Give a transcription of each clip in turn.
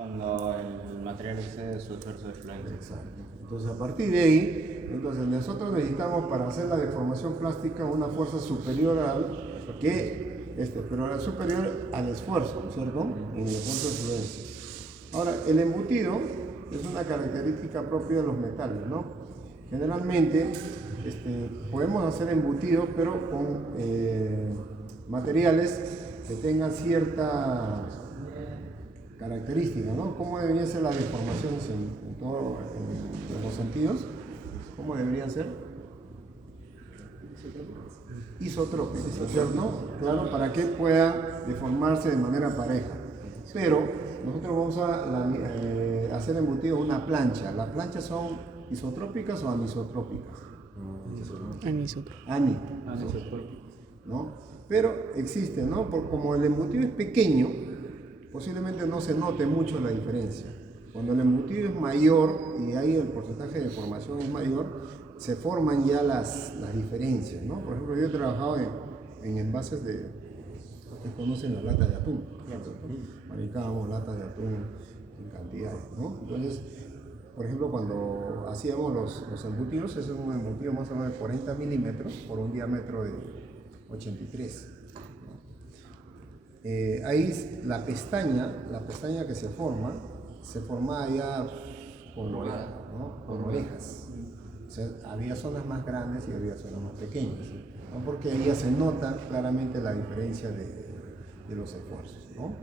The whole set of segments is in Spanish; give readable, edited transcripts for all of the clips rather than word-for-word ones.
Cuando el material excede su esfuerzo de fluencia. Exacto. Entonces, a partir de ahí, entonces nosotros necesitamos para hacer la deformación plástica una fuerza superior pero superior al esfuerzo, ¿cierto? En el esfuerzo de fluencia. Ahora, el embutido es una característica propia de los metales, ¿no? Generalmente, podemos hacer embutidos, pero con materiales que tengan cierta característica, ¿no? ¿Cómo deberían ser las deformaciones en los sentidos? ¿Cómo deberían ser? Isotrópicas, ¿cierto? Claro, para que puedan deformarse de manera pareja. Pero nosotros vamos a hacer embutido una plancha. ¿Las planchas son isotrópicas o anisotrópicas? Anisotrópicas, ¿no? Pero existe, ¿no? Como el embutido es pequeño, posiblemente no se note mucho la diferencia. Cuando el embutido es mayor y ahí el porcentaje de deformación es mayor, se forman ya las diferencias, ¿no? Por ejemplo, yo he trabajado en envases ustedes conocen la lata de atún, fabricábamos latas de atún en cantidad, ¿no? Entonces, por ejemplo, cuando hacíamos los embutidos, ese es un embutido más o menos de 40 milímetros por un diámetro de 83. Ahí la pestaña que se forma ya con orejas. O sea, había zonas más grandes y había zonas más pequeñas, ¿no? Porque ahí ya se nota claramente la diferencia de los esfuerzos, ¿no?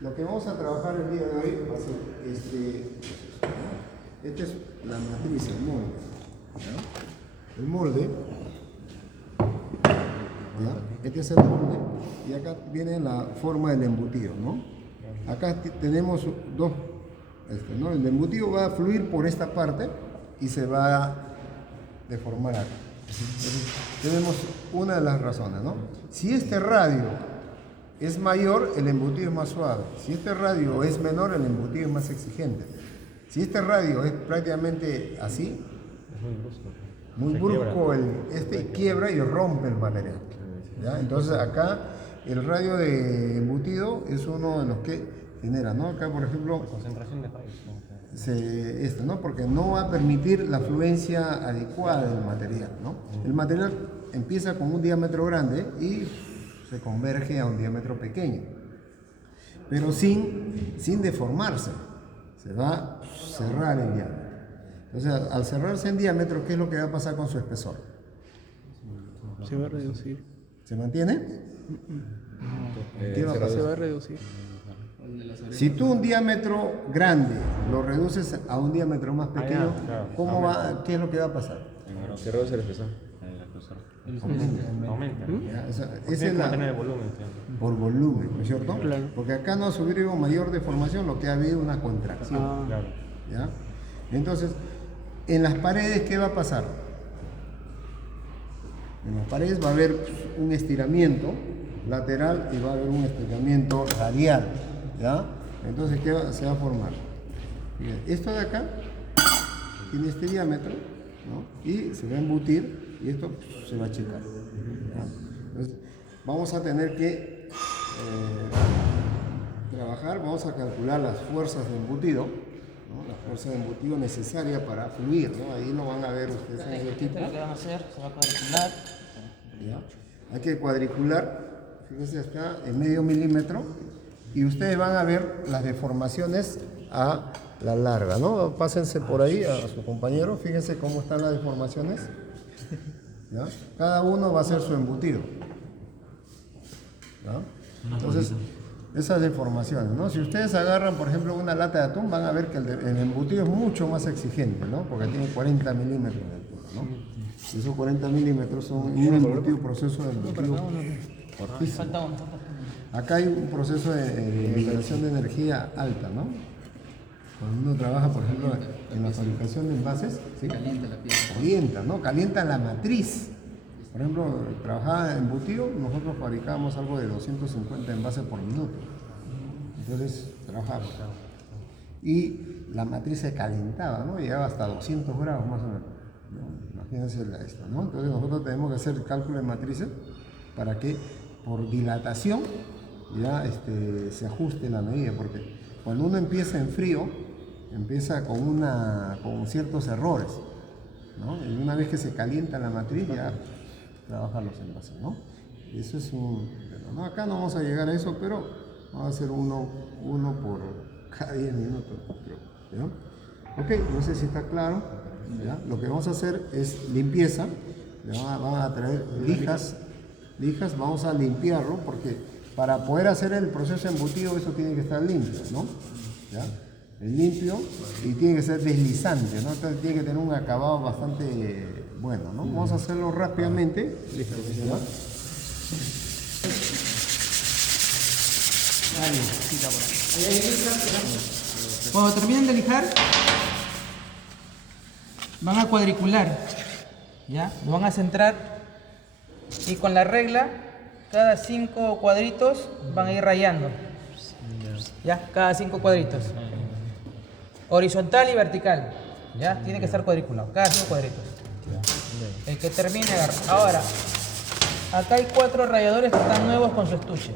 Lo que vamos a trabajar el día de hoy va a ser esta es la matriz, el molde, ¿no? El molde, ¿ya? Este es el molde y acá viene la forma del embutido, ¿no? Acá tenemos dos, ¿no? El embutido va a fluir por esta parte y se va a deformar acá. Entonces, tenemos una de las razones, ¿no? Si este radio es mayor, el embutido es más suave. Si este radio es menor, el embutido es más exigente. Si este radio es prácticamente así, muy brusco, quiebra y rompe el material, ¿ya? Entonces acá el radio de embutido es uno de los que genera, ¿no? Acá, por ejemplo, Concentración de fallos. ¿no? Porque no va a permitir la fluencia adecuada del material, ¿no? El material empieza con un diámetro grande y se converge a un diámetro pequeño, pero sin deformarse. Se va a cerrar el diámetro. Entonces, al cerrarse en diámetro, ¿qué es lo que va a pasar con su espesor? Se va a reducir. ¿Se mantiene? ¿Qué va a pasar? Se va a reducir. Si tú un diámetro grande lo reduces a un diámetro más pequeño, ¿qué es lo que va a pasar? Se reduce el espesor. Aumenta. Esa es tener volumen. por volumen, ¿no es cierto? Claro. Porque acá no ha sufrido mayor deformación, lo que ha habido una contracción. Claro. ¿Ya? Entonces, en las paredes, ¿qué va a pasar? En las paredes va a haber un estiramiento lateral y va a haber un estiramiento radial, ¿ya? Entonces, se va a formar? Fíjate, esto de acá tiene este diámetro, ¿no? Y se va a embutir y esto se va a achicar, ¿ya? Entonces, vamos a tener que trabajar, vamos a calcular las fuerzas de embutido, ¿no? La fuerza de embutido necesaria para fluir, ¿no? Ahí lo van a ver ustedes en el equipo. ¿Qué van a hacer? Se va a cuadricular. ¿Ya? Hay que cuadricular, fíjense acá, en medio milímetro, y ustedes van a ver las deformaciones a la larga, ¿no? Pásense por ahí a su compañero, fíjense cómo están las deformaciones, ¿ya? Cada uno va a hacer su embutido, ¿ya? Entonces, esas deformaciones, ¿no? Si ustedes agarran, por ejemplo, una lata de atún, van a ver que el embutido es mucho más exigente, ¿no? Porque tiene 40 milímetros de altura, ¿no? Y esos 40 milímetros son un embutido, proceso de embutido fortísimo. Falta un. Acá hay un proceso de liberación de energía alta, ¿no? Cuando uno trabaja, por ejemplo, en la fabricación de envases, ¿sí? Calienta la piel. Calienta, ¿no? Calienta la matriz. Por ejemplo, trabajaba en embutido, nosotros fabricábamos algo de 250 envases por minuto. Entonces, trabajábamos. Y la matriz se calentaba, ¿no? Llegaba hasta 200 grados más o menos, ¿no? Imagínense esto, ¿no? Entonces nosotros tenemos que hacer cálculo de matrices para que por dilatación, ya se ajuste la medida, porque cuando uno empieza en frío, empieza con ciertos errores, ¿no? Y una vez que se calienta la matriz, ya trabaja los envases, ¿no? Eso es ¿no? Acá no vamos a llegar a eso, pero vamos a hacer uno por cada 10 minutos, creo, ¿ya? Ok, no sé si está claro, ¿ya? Lo que vamos a hacer es limpieza. Van a traer lijas, vamos a limpiarlo, porque para poder hacer el proceso embutido eso tiene que estar limpio, ¿no? ¿Ya? Es limpio y tiene que ser deslizante, ¿no? Entonces tiene que tener un acabado bastante bueno, ¿no? Vamos a hacerlo rápidamente. ¿Ya? Cuando terminen de lijar, van a cuadricular, ¿ya? Lo van a centrar y con la regla, cada 5 cuadritos van a ir rayando, ¿ya? Cada 5 cuadritos, horizontal y vertical, ¿ya? Tiene que estar cuadriculado, cada 5 cuadritos. El que termine agarra. Ahora, acá hay 4 ralladores que están nuevos con su estuche.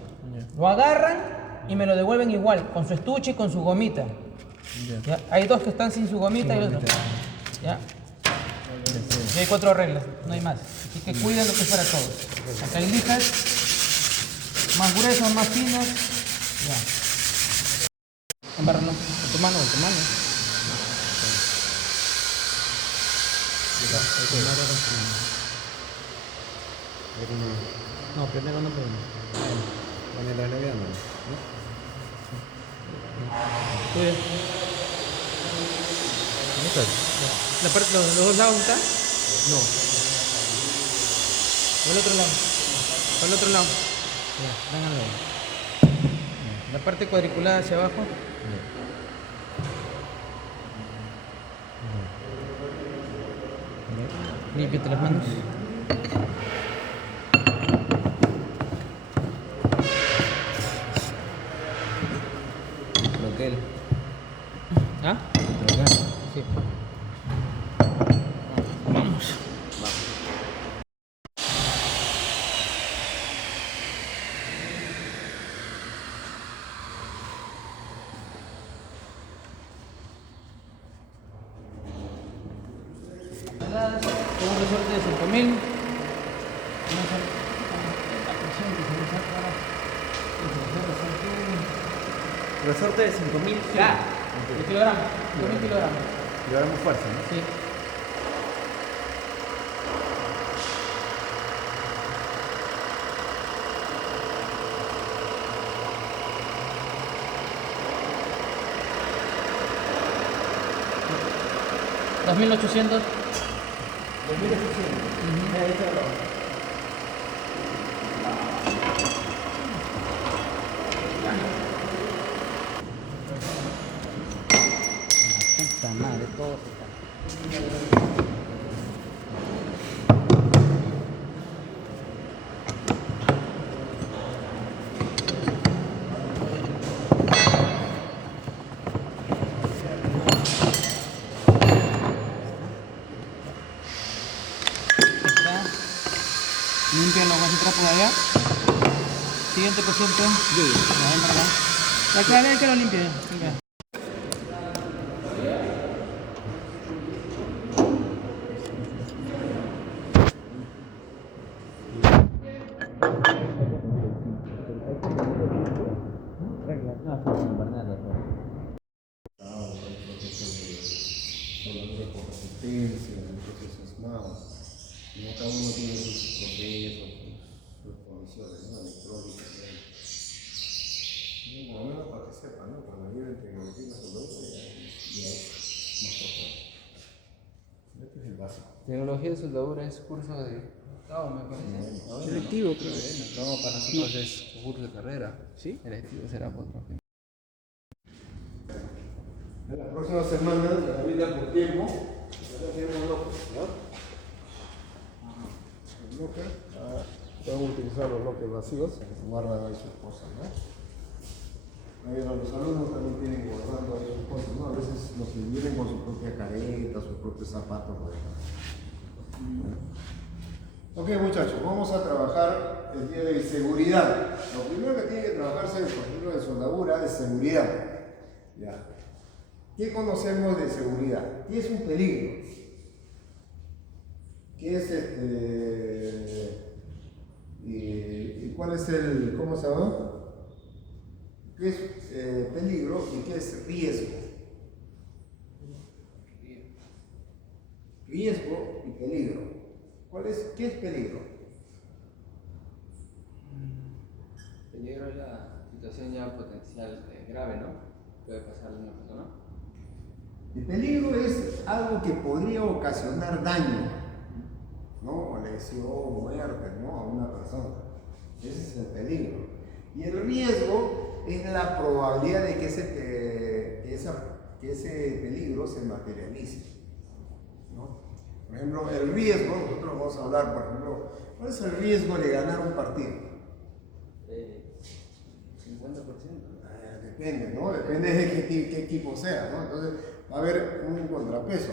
Lo agarran y me lo devuelven igual, con su estuche y con su gomita. ¿Ya? Hay 2 que están sin su gomita y otro. ¿Ya? Y hay 4 reglas, no hay más. Así que cuiden lo que es para todos. Acá hay lijas, más gruesas, más finas. Ya. Embárralo. Con tu mano, con tu mano. No, primero no podemos. Poner la nevera, ¿no? Cuida. ¿La parte, los 2 lados están? No. Por el otro lado. Por el otro lado. Ya, vénganlo. La parte cuadriculada hacia abajo. Límpiate las manos. Troquel. ¿Ah? Troquel. Sí. Vamos. Con un resorte de 5000. Resorte de 5000 Ya, de kilogramos, 5000 kilogramos. Llevaremos fuerza, ¿no? Sí. ¿2800? 2800. Puta madre, todo se está. Limpian los vasos trapos de allá. Siguiente paciente. Ven para acá. Acá que lo limpie. Limpia. No, cada uno tiene sus procesos, sus condiciones, ¿no? Electrónicas. Por lo menos para que sepan, ¿no? Cuando lleven tecnología a su producto, ya es más profundo. Este es el básico. Tecnología de soldadura es curso de octavo, me parece. Selectivo, creo. No, para nosotros es un curso de carrera. ¿Sí? Electivo será por otro. En la próxima semana, la vida por tiempo, ya tenemos bloques, ¿no? El bloque, podemos utilizar los bloques vacíos, que se guardan ahí sus cosas, ¿no? Los alumnos también tienen guardando ahí sus cosas, ¿no? A veces los que vienen con su propia careta, sus propios zapatos, por ejemplo. Ok, muchachos, vamos a trabajar el día de hoy, seguridad. Lo primero que tiene que trabajarse, por ejemplo, en soldadura es seguridad. ¿Ya? ¿Qué conocemos de seguridad? ¿Qué es un peligro? ¿Qué es y cuál es el, cómo se llama? ¿Qué es peligro y qué es riesgo? Riesgo y peligro. ¿Qué es peligro? Peligro es la situación ya potencial grave, ¿no? Puede pasarle a una persona. El peligro es algo que podría ocasionar daño, ¿no? Lesión, muerte, ¿no? A una persona. Ese es el peligro. Y el riesgo es la probabilidad de que ese peligro se materialice, ¿no? Por ejemplo, el riesgo, nosotros vamos a hablar, por ejemplo, ¿cuál es el riesgo de ganar un partido? 50%. Depende, ¿no? Depende de qué equipo sea, ¿no? Entonces va a haber un contrapeso.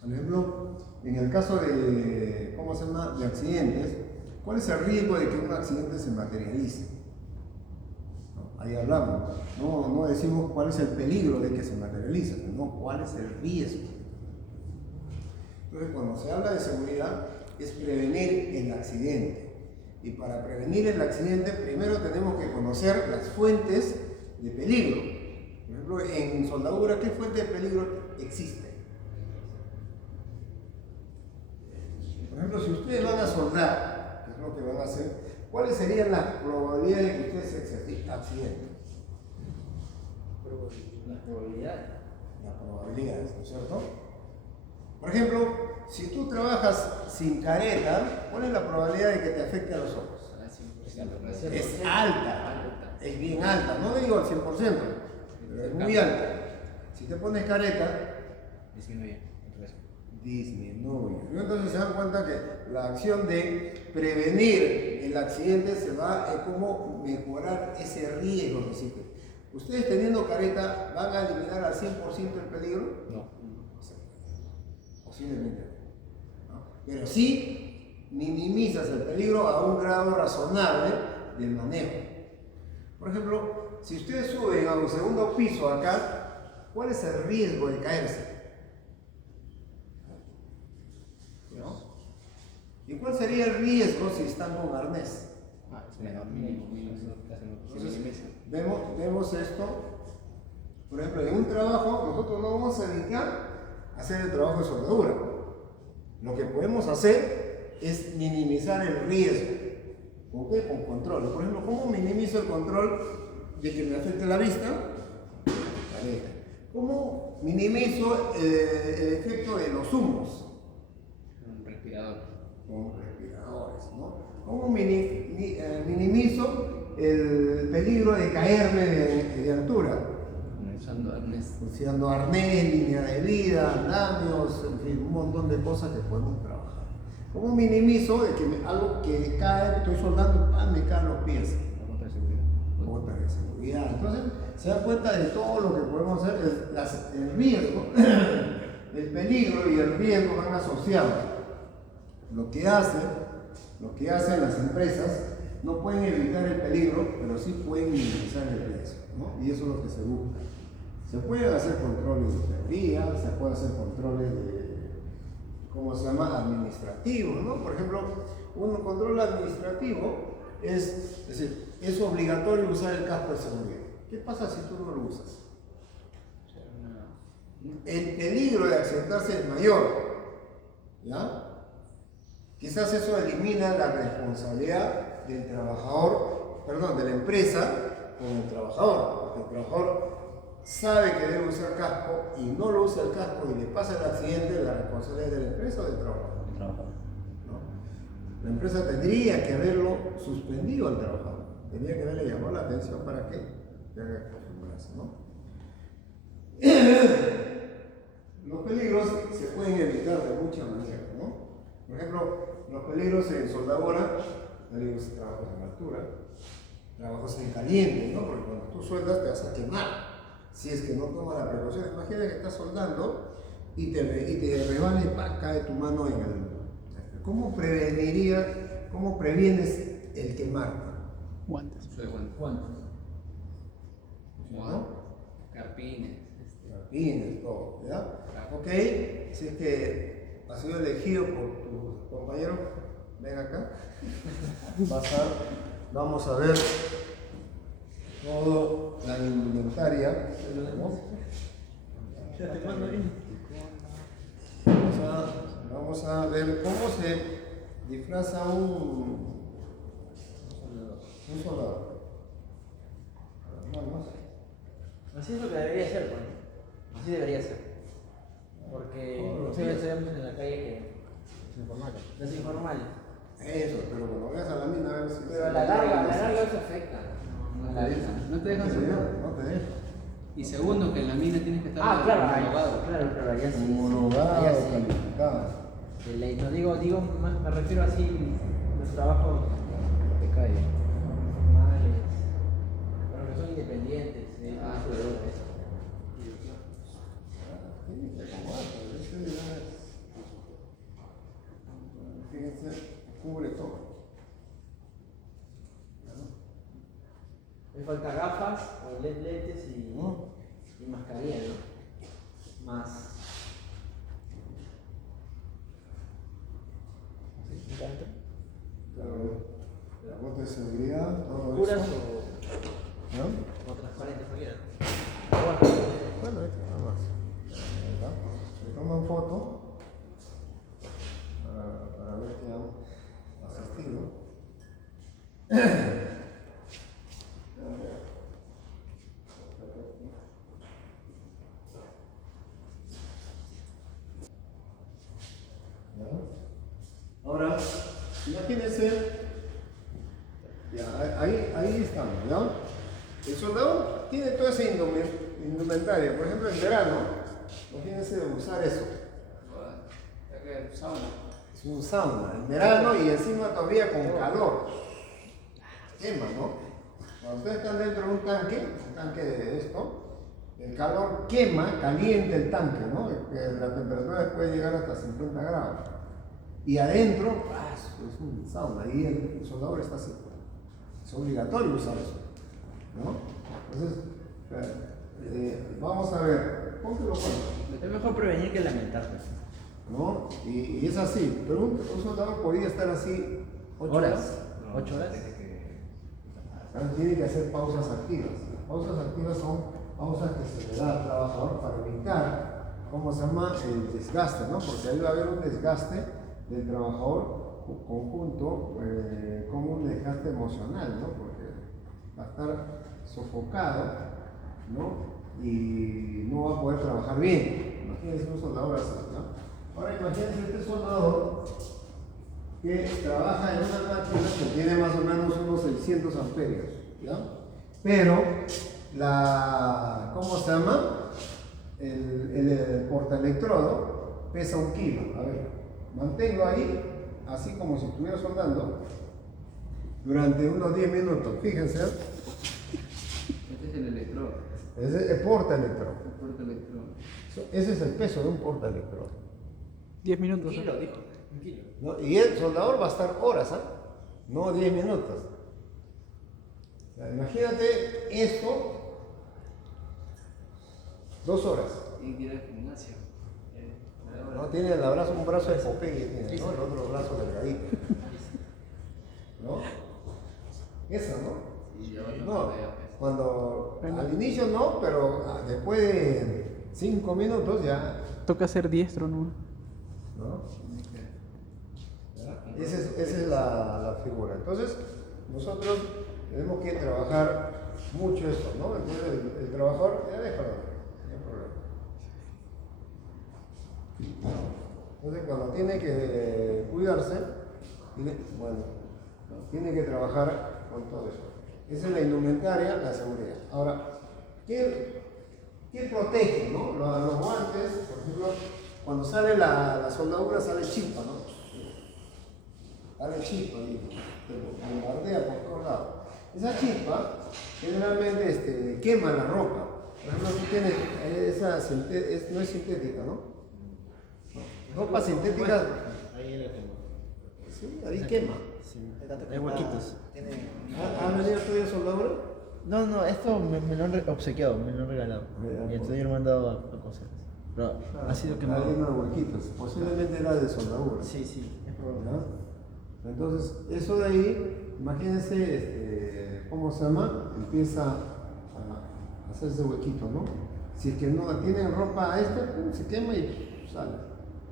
Por ejemplo, en el caso de, ¿cómo se llama?, de accidentes, ¿cuál es el riesgo de que un accidente se materialice? ¿No? Ahí hablamos, no decimos cuál es el peligro de que se materialice, sino cuál es el riesgo. Entonces, cuando se habla de seguridad, es prevenir el accidente. Y para prevenir el accidente, primero tenemos que conocer las fuentes de peligro. Por ejemplo, en soldadura, ¿qué fuente de peligro existe? Por ejemplo, si ustedes van a soldar, que es lo que van a hacer, ¿cuáles serían las probabilidades de que ustedes se accidenten? Las probabilidades. Las probabilidades, ¿no es cierto? Por ejemplo, si tú trabajas sin careta, ¿cuál es la probabilidad de que te afecte a los ojos? Es alta, es bien alta, no digo al 100%, pero es muy alta. Si te pones careta, disminuye. Entonces se dan cuenta que la acción de prevenir el accidente se va en cómo mejorar ese riesgo que existe. ¿Ustedes teniendo careta van a eliminar al 100% el peligro? No. Posiblemente, ¿no? Pero sí minimizas el peligro a un grado razonable del manejo. Por ejemplo, si ustedes suben a un segundo piso acá, ¿cuál es el riesgo de caerse? ¿No? ¿Y cuál sería el riesgo si están con arnés? Es menor, mínimo. Entonces, vemos esto. Por ejemplo, en un trabajo, nosotros no vamos a evitar hacer el trabajo de soldadura. Lo que podemos hacer es minimizar el riesgo. ¿Con qué? Con control. Por ejemplo, ¿cómo minimizo el control de que me afecte la vista? ¿Cómo minimizo el efecto de los humos? Un respirador. Con respiradores, ¿no? ¿Cómo minimizo el peligro de caerme de altura? Usando arnés. Usando arnés, línea de vida, andamios, en fin, un montón de cosas que podemos trabajar. ¿Cómo minimizo de que algo que cae, estoy soldando, me caen los pies? Botas de seguridad. Entonces, se da cuenta de todo lo que podemos hacer, el riesgo, el peligro y el riesgo van asociados. Lo que hacen las empresas, no pueden evitar el peligro, pero sí pueden minimizar el riesgo, ¿no? Y eso es lo que se busca. Se pueden hacer controles de teoría, se pueden hacer controles de, ¿cómo se llama?, administrativos, ¿no? Por ejemplo, un control administrativo es decir, es obligatorio usar el casco de seguridad. ¿Qué pasa si tú no lo usas? El peligro de accidentarse es mayor, ¿ya? Quizás eso elimina la responsabilidad del trabajador, de la empresa con el trabajador, porque el trabajador sabe que debe usar casco y no lo usa el casco y le pasa el accidente, la responsabilidad es de la empresa o del trabajador. ¿No? La empresa tendría que haberlo suspendido al trabajador, tendría que haberle llamado la atención para que haga acostumbrarse, ¿no? Los peligros se pueden evitar de muchas maneras, ¿no? Por ejemplo, los peligros en soldadura, peligros en trabajos en altura, trabajos en caliente, ¿no? Porque cuando tú sueldas te vas a quemar. Si es que no tomas la precaución, imagina que estás soldando y te resbala y cae tu mano en el... ¿Cómo previenes el quemar. Guantes. Soy buen ¿Cuántos? ¿No? Carpines. Carpines, todo, ¿ya? Ok, si es que has sido elegido por tu compañero, ven acá. Vamos a ver toda la indumentaria, ¿no? Vamos a ver cómo se disfraza un soldado. Vamos. Así es lo que debería ser, pues. Así debería ser. Porque nosotros sabemos en la calle que los informales. Eso, pero cuando veas a la mina, a ver si. Pero a la larga eso afecta. No te dejan subir. No te dejan. Y segundo, que en la mina tienes que estar Claro, homologado. claro, allá sí. Homologado, Allá sí. calificado. De ley. No digo, me refiero así los trabajos de calle. Normales. Pero que son independientes. Eso de oro, eso. Tiene que acomodar, pero ese ya es. Fíjense, cubre todo. Me falta gafas o lentes y mascarilla, ¿no? Más. Claro, la bota de seguridad, todo ¿Oscuras eso. ¿No? o transparentes? Cualquiera. Bueno, esto nada más. Ahí está. Se toman foto para ver que han asistido. Ahora, imagínense, ya, ahí estamos, ¿ya? El soldado tiene toda esa indumentaria. Por ejemplo, en verano, imagínense usar eso. Ya que sauna. Es un sauna, en verano y encima todavía con calor. Quema, ¿no? Cuando ustedes están dentro de un tanque de esto, el calor quema, calienta el tanque, ¿no? La temperatura puede llegar hasta 50 grados. Y adentro, es un sauna, y el soldador está así. Es obligatorio usar eso, ¿no? Entonces, vamos a ver, póntelo cuando. Es mejor prevenir que lamentar. ¿No? Y es así, pero un soldado podía estar así 8 horas. 8 horas. Tiene que hacer pausas activas. Las pausas activas son pausas que se le da al trabajador para evitar, ¿cómo se llama? El desgaste, ¿no? Porque ahí va a haber un desgaste del trabajador conjunto con un desgaste emocional, ¿no? Porque va a estar sofocado, ¿no? Y no va a poder trabajar bien. Imagínense un soldador así, ¿no? Ahora imagínense este soldador que trabaja en una máquina que tiene más o menos unos 600 amperios, ¿ya? Pero ¿cómo se llama? El portaelectrodo pesa 1 kilo. A ver, mantengo ahí, así como si estuviera soldando, durante unos 10 minutos. Fíjense. Este es el electrodo. Ese es el portaelectrodo. El puerto electrodo. Ese es el peso de un portaelectrodo. 10 minutos. Un kilo, dijo. 1 kilo. ¿No? Y el soldador va a estar horas, ¿ah? No 10 minutos. O sea, imagínate esto, 2 horas. Y quiere ir al gimnasio. ¿No? Tiene un brazo de Popeye, tiene, ¿no? El otro brazo delgadito. ¿No? Eso, ¿no? Y ya va a No, tomar ya, pues. cuando al inicio no, pero después de 5 minutos ya. Toca ser diestro, ¿no? ¿No? Esa es la figura. Entonces, nosotros tenemos que trabajar mucho esto, ¿no? Entonces, el trabajador, ya déjalo, no hay problema. Entonces, cuando tiene que cuidarse, tiene que trabajar con todo eso. Esa es la indumentaria, la seguridad. Ahora, ¿qué protege, no? Los guantes, por ejemplo, cuando sale la soldadura sale chispa, ¿no? Sale chispa y te bombardea por todos lados. Esa chispa generalmente quema la ropa. Por ejemplo, tú tienes no es sintética, ¿no? Ropa sintética Sí, ahí quema. Sí. De tanto que Hay huequitos. tiene- ¿Ha venido tú de soldadura? No, no, esto me lo han obsequiado, me lo han regalado. Y entonces yo lo he mandado a coser. Pero ha sido quemado. Hay unos huequitos. Posiblemente era de soldadura. Sí, sí, es probable. ¿Ya? Entonces, eso de ahí, imagínense, ¿cómo se llama? Empieza a hacerse huequito, ¿no? Si es que no tienen ropa esta, se quema y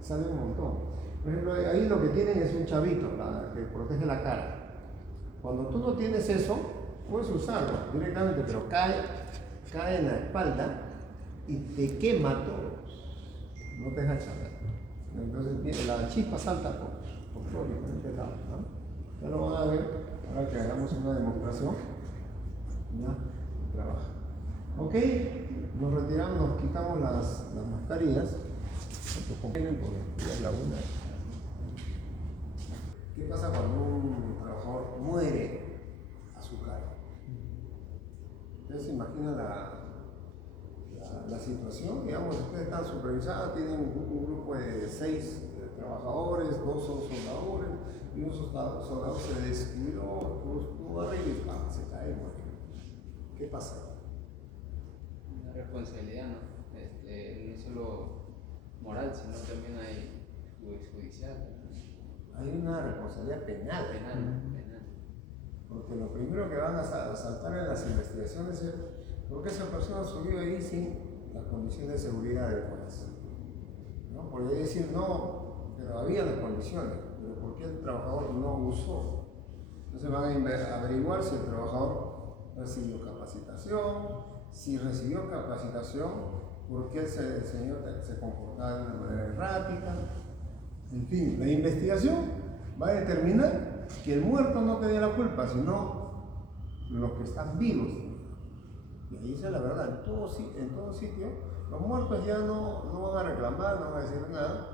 sale un montón. Por ejemplo, ahí lo que tienen es un chavito que protege la cara. Cuando tú no tienes eso, puedes usarlo directamente, pero cae en la espalda y te quema todo. No te deja chavar. Entonces la chispa salta por todos los diferentes lados, ¿no? Ya lo van a ver ahora que hagamos una demostración. Ya, trabaja. Ok, nos retiramos, nos quitamos las mascarillas. Porque es la una. ¿Qué pasa cuando un trabajador muere a su cargo? Ustedes se imaginan la situación, digamos, ustedes están supervisados, tienen un grupo de 6 trabajadores, 2 son soldadores, y un soldador se descuidó, estuvo arriba y se cae y muere. ¿Qué pasa? Una responsabilidad, ¿no? No solo moral, sino también hay judicial. Hay una responsabilidad penal. Penal. Porque lo primero que van a saltar en las investigaciones es por qué esa persona subió ahí sin las condiciones de seguridad adecuadas. ¿No? Porque decir, no, pero había las condiciones, pero ¿por qué el trabajador no usó? Entonces van a averiguar si el trabajador recibió capacitación, si recibió capacitación, por qué el señor se comportaba de una manera errática. En fin, la investigación va a determinar que el muerto no tenía la culpa, sino los que están vivos. Y ahí dice la verdad, en todo sitio, los muertos ya no van a reclamar, no van a decir nada,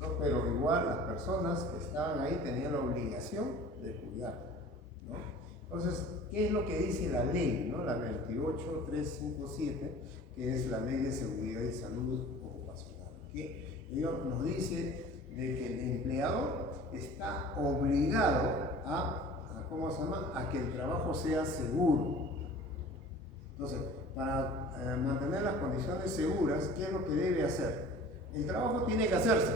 ¿no? Pero igual las personas que estaban ahí tenían la obligación de cuidar, ¿no? Entonces, ¿qué es lo que dice la ley, ¿no? La 28357, que es la Ley de Seguridad y Salud Ocupacional? Que ellos nos dice de que el empleador está obligado ¿cómo se llama? A que el trabajo sea seguro. Entonces, para mantener las condiciones seguras, ¿qué es lo que debe hacer? El trabajo tiene que hacerse.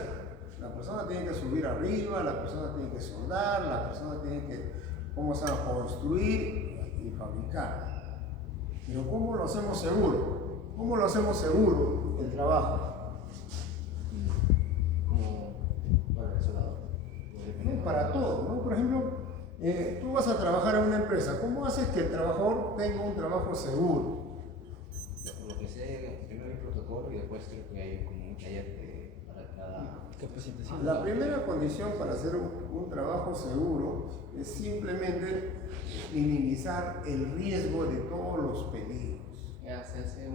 La persona tiene que subir arriba, la persona tiene que soldar, la persona tiene que, ¿cómo se llama? Construir y fabricar. Pero ¿cómo lo hacemos seguro? ¿Cómo lo hacemos seguro el trabajo? No, para todo, ¿no? Por ejemplo, tú vas a trabajar en una empresa, ¿cómo haces que el trabajador tenga un trabajo seguro? Por lo que sé, primero hay protocolo y después creo que hay como un taller para cada Capacitación. La primera condición para hacer un trabajo seguro es simplemente minimizar el riesgo de todos los peligros. Ya se hace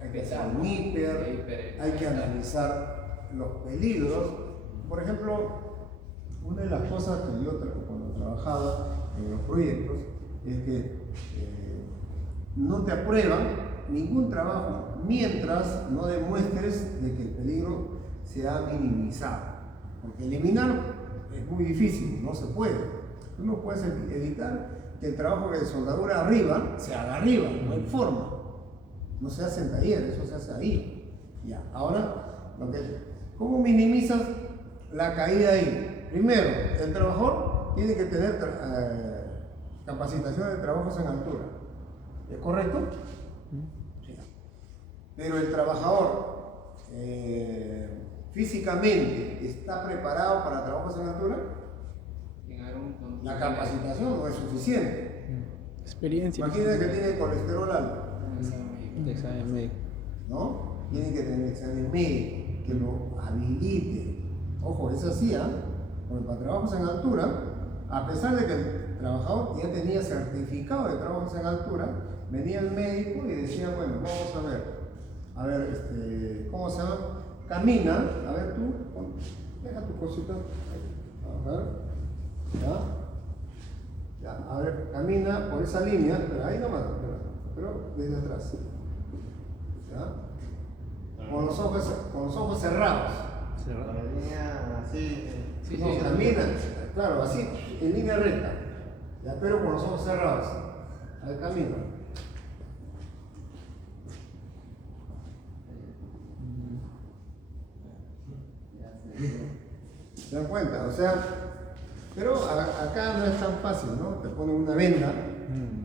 Hay que hacer un hiper, hay que analizar los peligros. Por ejemplo, una de las cosas que yo cuando trabajaba en los proyectos es que no te aprueban ningún trabajo mientras no demuestres de que el peligro se ha minimizado. Porque eliminar es muy difícil, no se puede. Tú no puedes evitar que el trabajo de soldadura arriba se haga arriba, no hay forma. No se hace en taller, eso se hace ahí. Ya. Ahora, ¿cómo minimizas la caída ahí? Primero, el trabajador tiene que tener capacitación de trabajos en altura. ¿Es correcto? Sí. Pero el trabajador físicamente está preparado para trabajos en altura. La capacitación no es suficiente. Experiencia. Imagínate que tiene colesterol alto, Examen médico. ¿no? Tiene que tener examen médico que lo habilite. Ojo, es así, porque para trabajos en altura, a pesar de que el trabajador ya tenía certificado de trabajos en altura, venía el médico y decía, bueno, vamos a ver, ¿cómo se llama? Camina, a ver tú, deja tu cosita, a ver, ya, a ver, camina por esa línea, pero ahí nomás, pero desde atrás, ¿ya? Con los ojos cerrados. la línea así. Sí, no, sí. caminan, claro, así, en línea recta, ya, pero con los ojos cerrados, al camino. ¿Se dan cuenta? O sea, pero acá no es tan fácil, ¿no? Te ponen una venda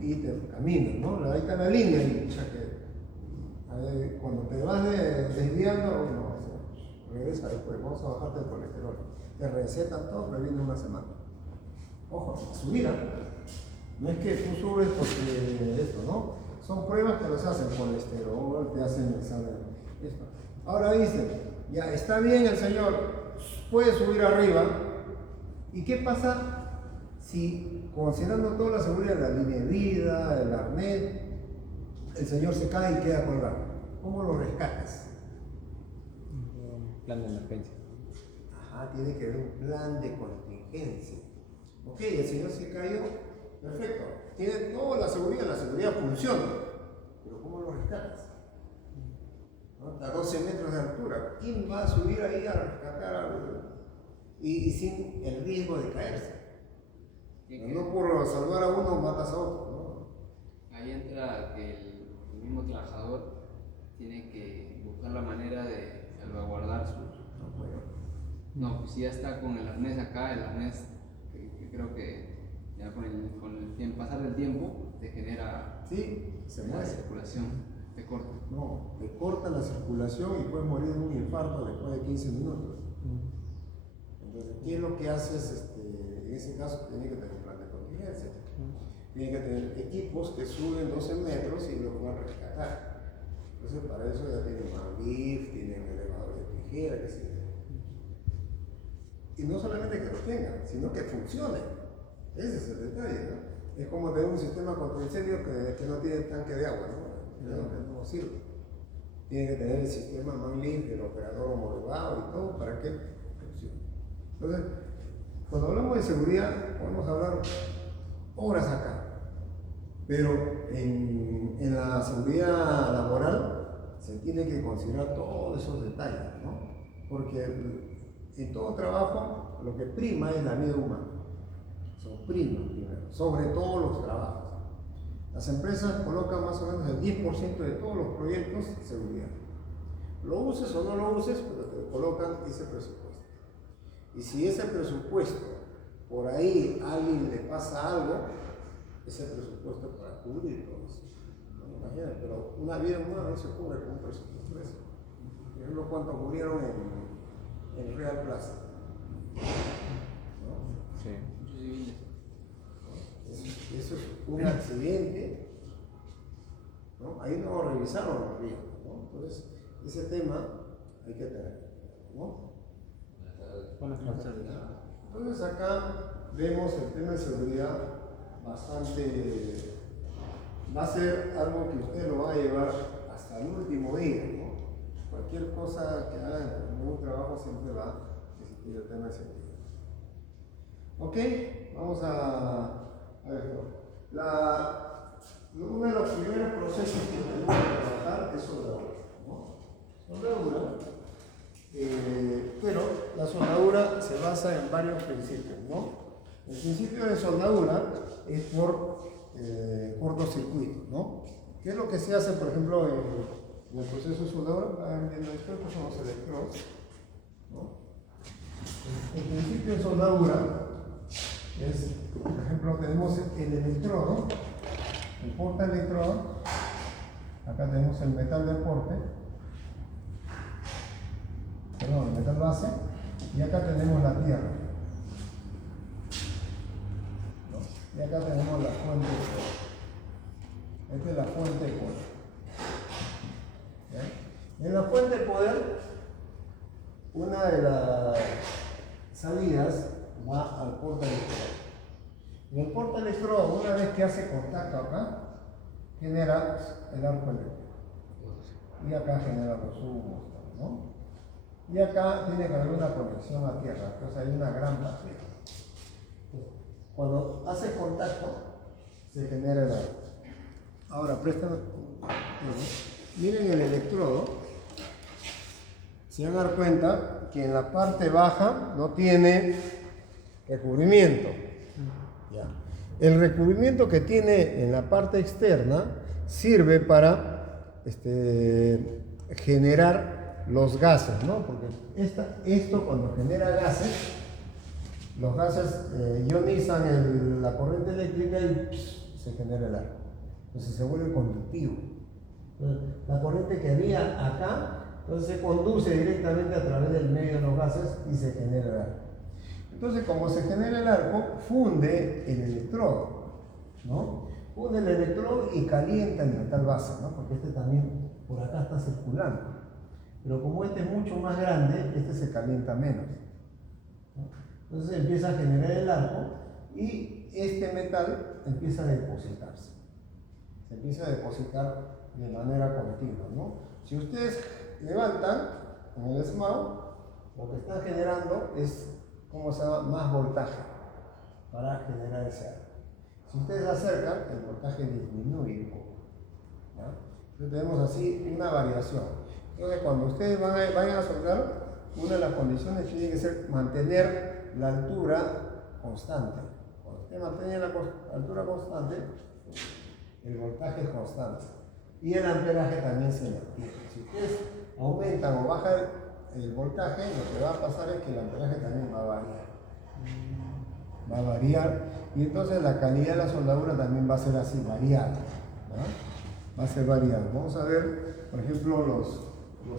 y te caminas, ¿no? Ahí está la línea y ya que cuando te vas desviando, no, o sea, regresa después, vamos a bajarte el colesterol. Te recetan todo, pero viene una semana. Ojo, subir, no es que tú subes porque esto, ¿no? Son pruebas que los hacen, colesterol, te hacen examen, esto. Ahora dicen, ya está bien el señor, puede subir arriba. ¿Y qué pasa si, considerando toda la seguridad, la línea de vida, el arnés, el señor se cae y queda colgado? ¿Cómo lo rescatas? Plan de emergencia. Ajá, tiene que haber un plan de contingencia. Ok, el señor se cayó, perfecto. Tiene toda la seguridad funciona. Pero ¿cómo lo rescatas? ¿No? A 12 metros de altura. ¿Quién va a subir ahí a rescatar y sin el riesgo de caerse? No por salvar a uno matas a otro, ¿no? Ahí entra que el mismo trabajador tiene que buscar la manera de salvaguardar sus... No puedo. No, pues si ya está con el arnés acá, el arnés que creo que ya con el pasar del tiempo te genera Sí, se la muere. circulación, te corta. No, le corta la circulación y puede morir de un infarto después de 15 minutos. Entonces, ¿qué es lo que haces? En ese caso, tiene que tener un plan de contingencia. Tiene que tener equipos que suben 12 metros y lo van a rescatar. Entonces, para eso ya tienen manlift, tienen elevador de tijera, qué sé yo. Y no solamente que lo tengan, sino que funcione. Ese es el detalle, ¿no? Es como tener un sistema contra incendios que no tiene tanque de agua, ¿no? No sirve. Tiene que tener el sistema manlift, el operador homologado y todo para que funcione. Entonces, cuando hablamos de seguridad, podemos hablar horas acá. Pero en la seguridad laboral se tiene que considerar todos esos detalles, ¿no? Porque en todo trabajo lo que prima es la vida humana. Eso prima primero, sobre todos los trabajos. Las empresas colocan más o menos el 10% de todos los proyectos en seguridad. Lo uses o no lo uses, pero te colocan ese presupuesto. Y si ese presupuesto, por ahí a alguien le pasa algo, ese presupuesto es para cubrir todo eso. ¿No? Imagínate, pero una vida humana no se cubre con un presupuesto de eso. Por ejemplo, ¿cuánto murieron en Real Plaza? ¿No? Sí. Muchos civiles. Eso es un accidente, ¿no? Ahí no revisaron los riesgos, ¿no? Entonces, ese tema hay que tener, ¿no? Entonces acá vemos el tema de seguridad bastante, va a ser algo que usted lo va a llevar hasta el último día, ¿no? Cualquier cosa que haga en un trabajo siempre va a existir el tema de seguridad. Ok, vamos a ver, uno de los primeros procesos que tenemos que trabajar es soldadura, ¿no? Soldadura, pero la soldadura se basa en varios principios, ¿no? El principio de soldadura es por cortocircuito, ¿no? ¿Qué es lo que se hace, por ejemplo, en el proceso de soldadura? En el experto son los electrodos, ¿no? El principio de soldadura es, por ejemplo, tenemos el electrodo, el portaelectrodo, acá tenemos el metal de porte, perdón, el metal base, y acá tenemos la tierra, ¿no? Y acá tenemos la fuente de poder. Esta es la fuente de poder. ¿Ya? En la fuente de poder, una de las salidas va al portaelectrodo. Y el portaelectrodo, una vez que hace contacto acá, genera el arco eléctrico. Y acá genera los humos, ¿no? Y acá tiene que haber una conexión a tierra, entonces hay una gran batería. Cuando hace contacto, se genera el arco. Ahora, miren el electrodo. se van a dar cuenta que en la parte baja no tiene recubrimiento. Ya. El recubrimiento que tiene en la parte externa sirve para generar los gases, ¿no? Porque esto cuando genera gases, los gases ionizan la corriente eléctrica y se genera el arco. Entonces se vuelve conductivo. Entonces, la corriente que había acá, entonces se conduce directamente a través del medio de los gases y se genera el arco. Entonces, como se genera el arco, funde el electrodo, ¿no? Funde el electrodo y calienta el metal base, ¿no? Porque este también por acá está circulando. Pero como este es mucho más grande, este se calienta menos, ¿no? Entonces empieza a generar el arco y este metal empieza a depositarse. Se empieza a depositar de manera continua, ¿no? Si ustedes levantan en el esmalte, lo que están generando es, ¿cómo se llama?, más voltaje para generar ese arco. Si ustedes acercan, el voltaje disminuye un poco, ¿ya? Entonces tenemos así una variación. Entonces cuando ustedes vayan a soldar, una de las condiciones tiene que ser mantener la altura constante. Cuando ustedes mantienen la altura constante, el voltaje es constante y el amperaje también se mantiene. Si ustedes aumentan o bajan el voltaje, lo que va a pasar es que el amperaje también va a variar. Va a variar y entonces la calidad de la soldadura también va a ser así, variada, ¿no? Va a ser variada. Vamos a ver, por ejemplo, los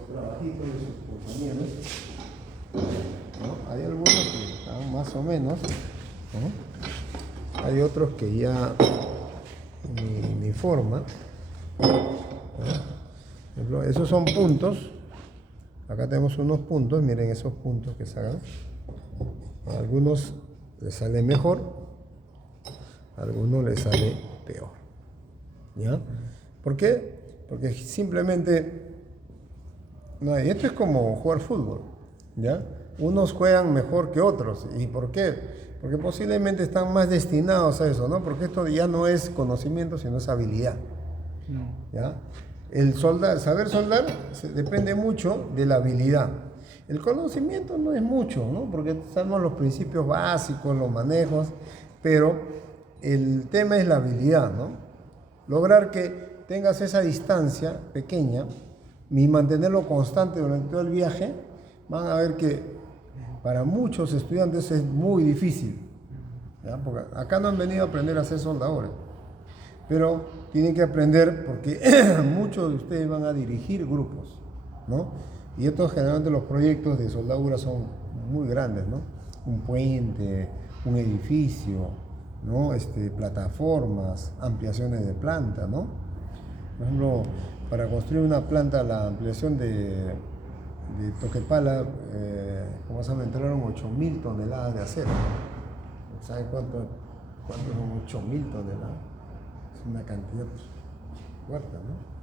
trabajitos de sus compañeros, ¿no? Hay algunos que están más o menos, ¿no? Hay otros que ya ni forma, ¿no? Esos son puntos. Acá tenemos unos puntos, miren esos puntos que se hagan. A algunos les sale mejor, a algunos les sale peor, ¿ya? ¿Por qué? Porque simplemente, no, esto es como jugar fútbol, ¿ya? Unos juegan mejor que otros. ¿Y por qué? Porque posiblemente están más destinados a eso, ¿no? Porque esto ya no es conocimiento, sino es habilidad, ¿ya? El saber soldar depende mucho de la habilidad. El conocimiento no es mucho, ¿no? Porque sabemos los principios básicos, los manejos, pero el tema es la habilidad, ¿no? Lograr que tengas esa distancia pequeña y mantenerlo constante durante todo el viaje, van a ver que para muchos estudiantes es muy difícil, ¿ya? Porque acá no han venido a aprender a ser soldadores, pero tienen que aprender porque muchos de ustedes van a dirigir grupos, ¿no? Y estos generalmente los proyectos de soldadura son muy grandes, ¿no? Un puente, un edificio, ¿no? Plataformas, ampliaciones de planta, ¿no? Por ejemplo, para construir una planta, la ampliación de Toquepala, como se llama, entraron 8.000 toneladas de acero. ¿Saben cuánto son 8.000 toneladas? Es una cantidad fuerte, ¿no?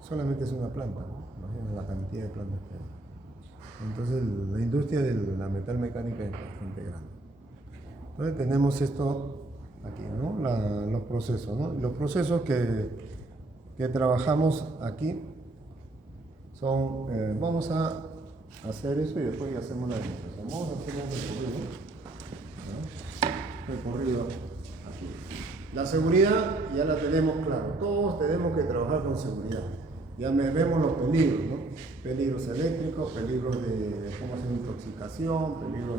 Solamente es una planta, ¿no? Imaginen la cantidad de plantas que hay. Entonces la industria de la metalmecánica es bastante grande. Entonces tenemos esto aquí, ¿no? Los procesos, ¿no? Los procesos que trabajamos aquí son, vamos a hacer eso y después ya hacemos la demostración. Vamos a hacer un recorrido aquí. La seguridad ya la tenemos claro, todos tenemos que trabajar con seguridad. Ya vemos los peligros, ¿no? Peligros eléctricos, peligros de intoxicación, peligros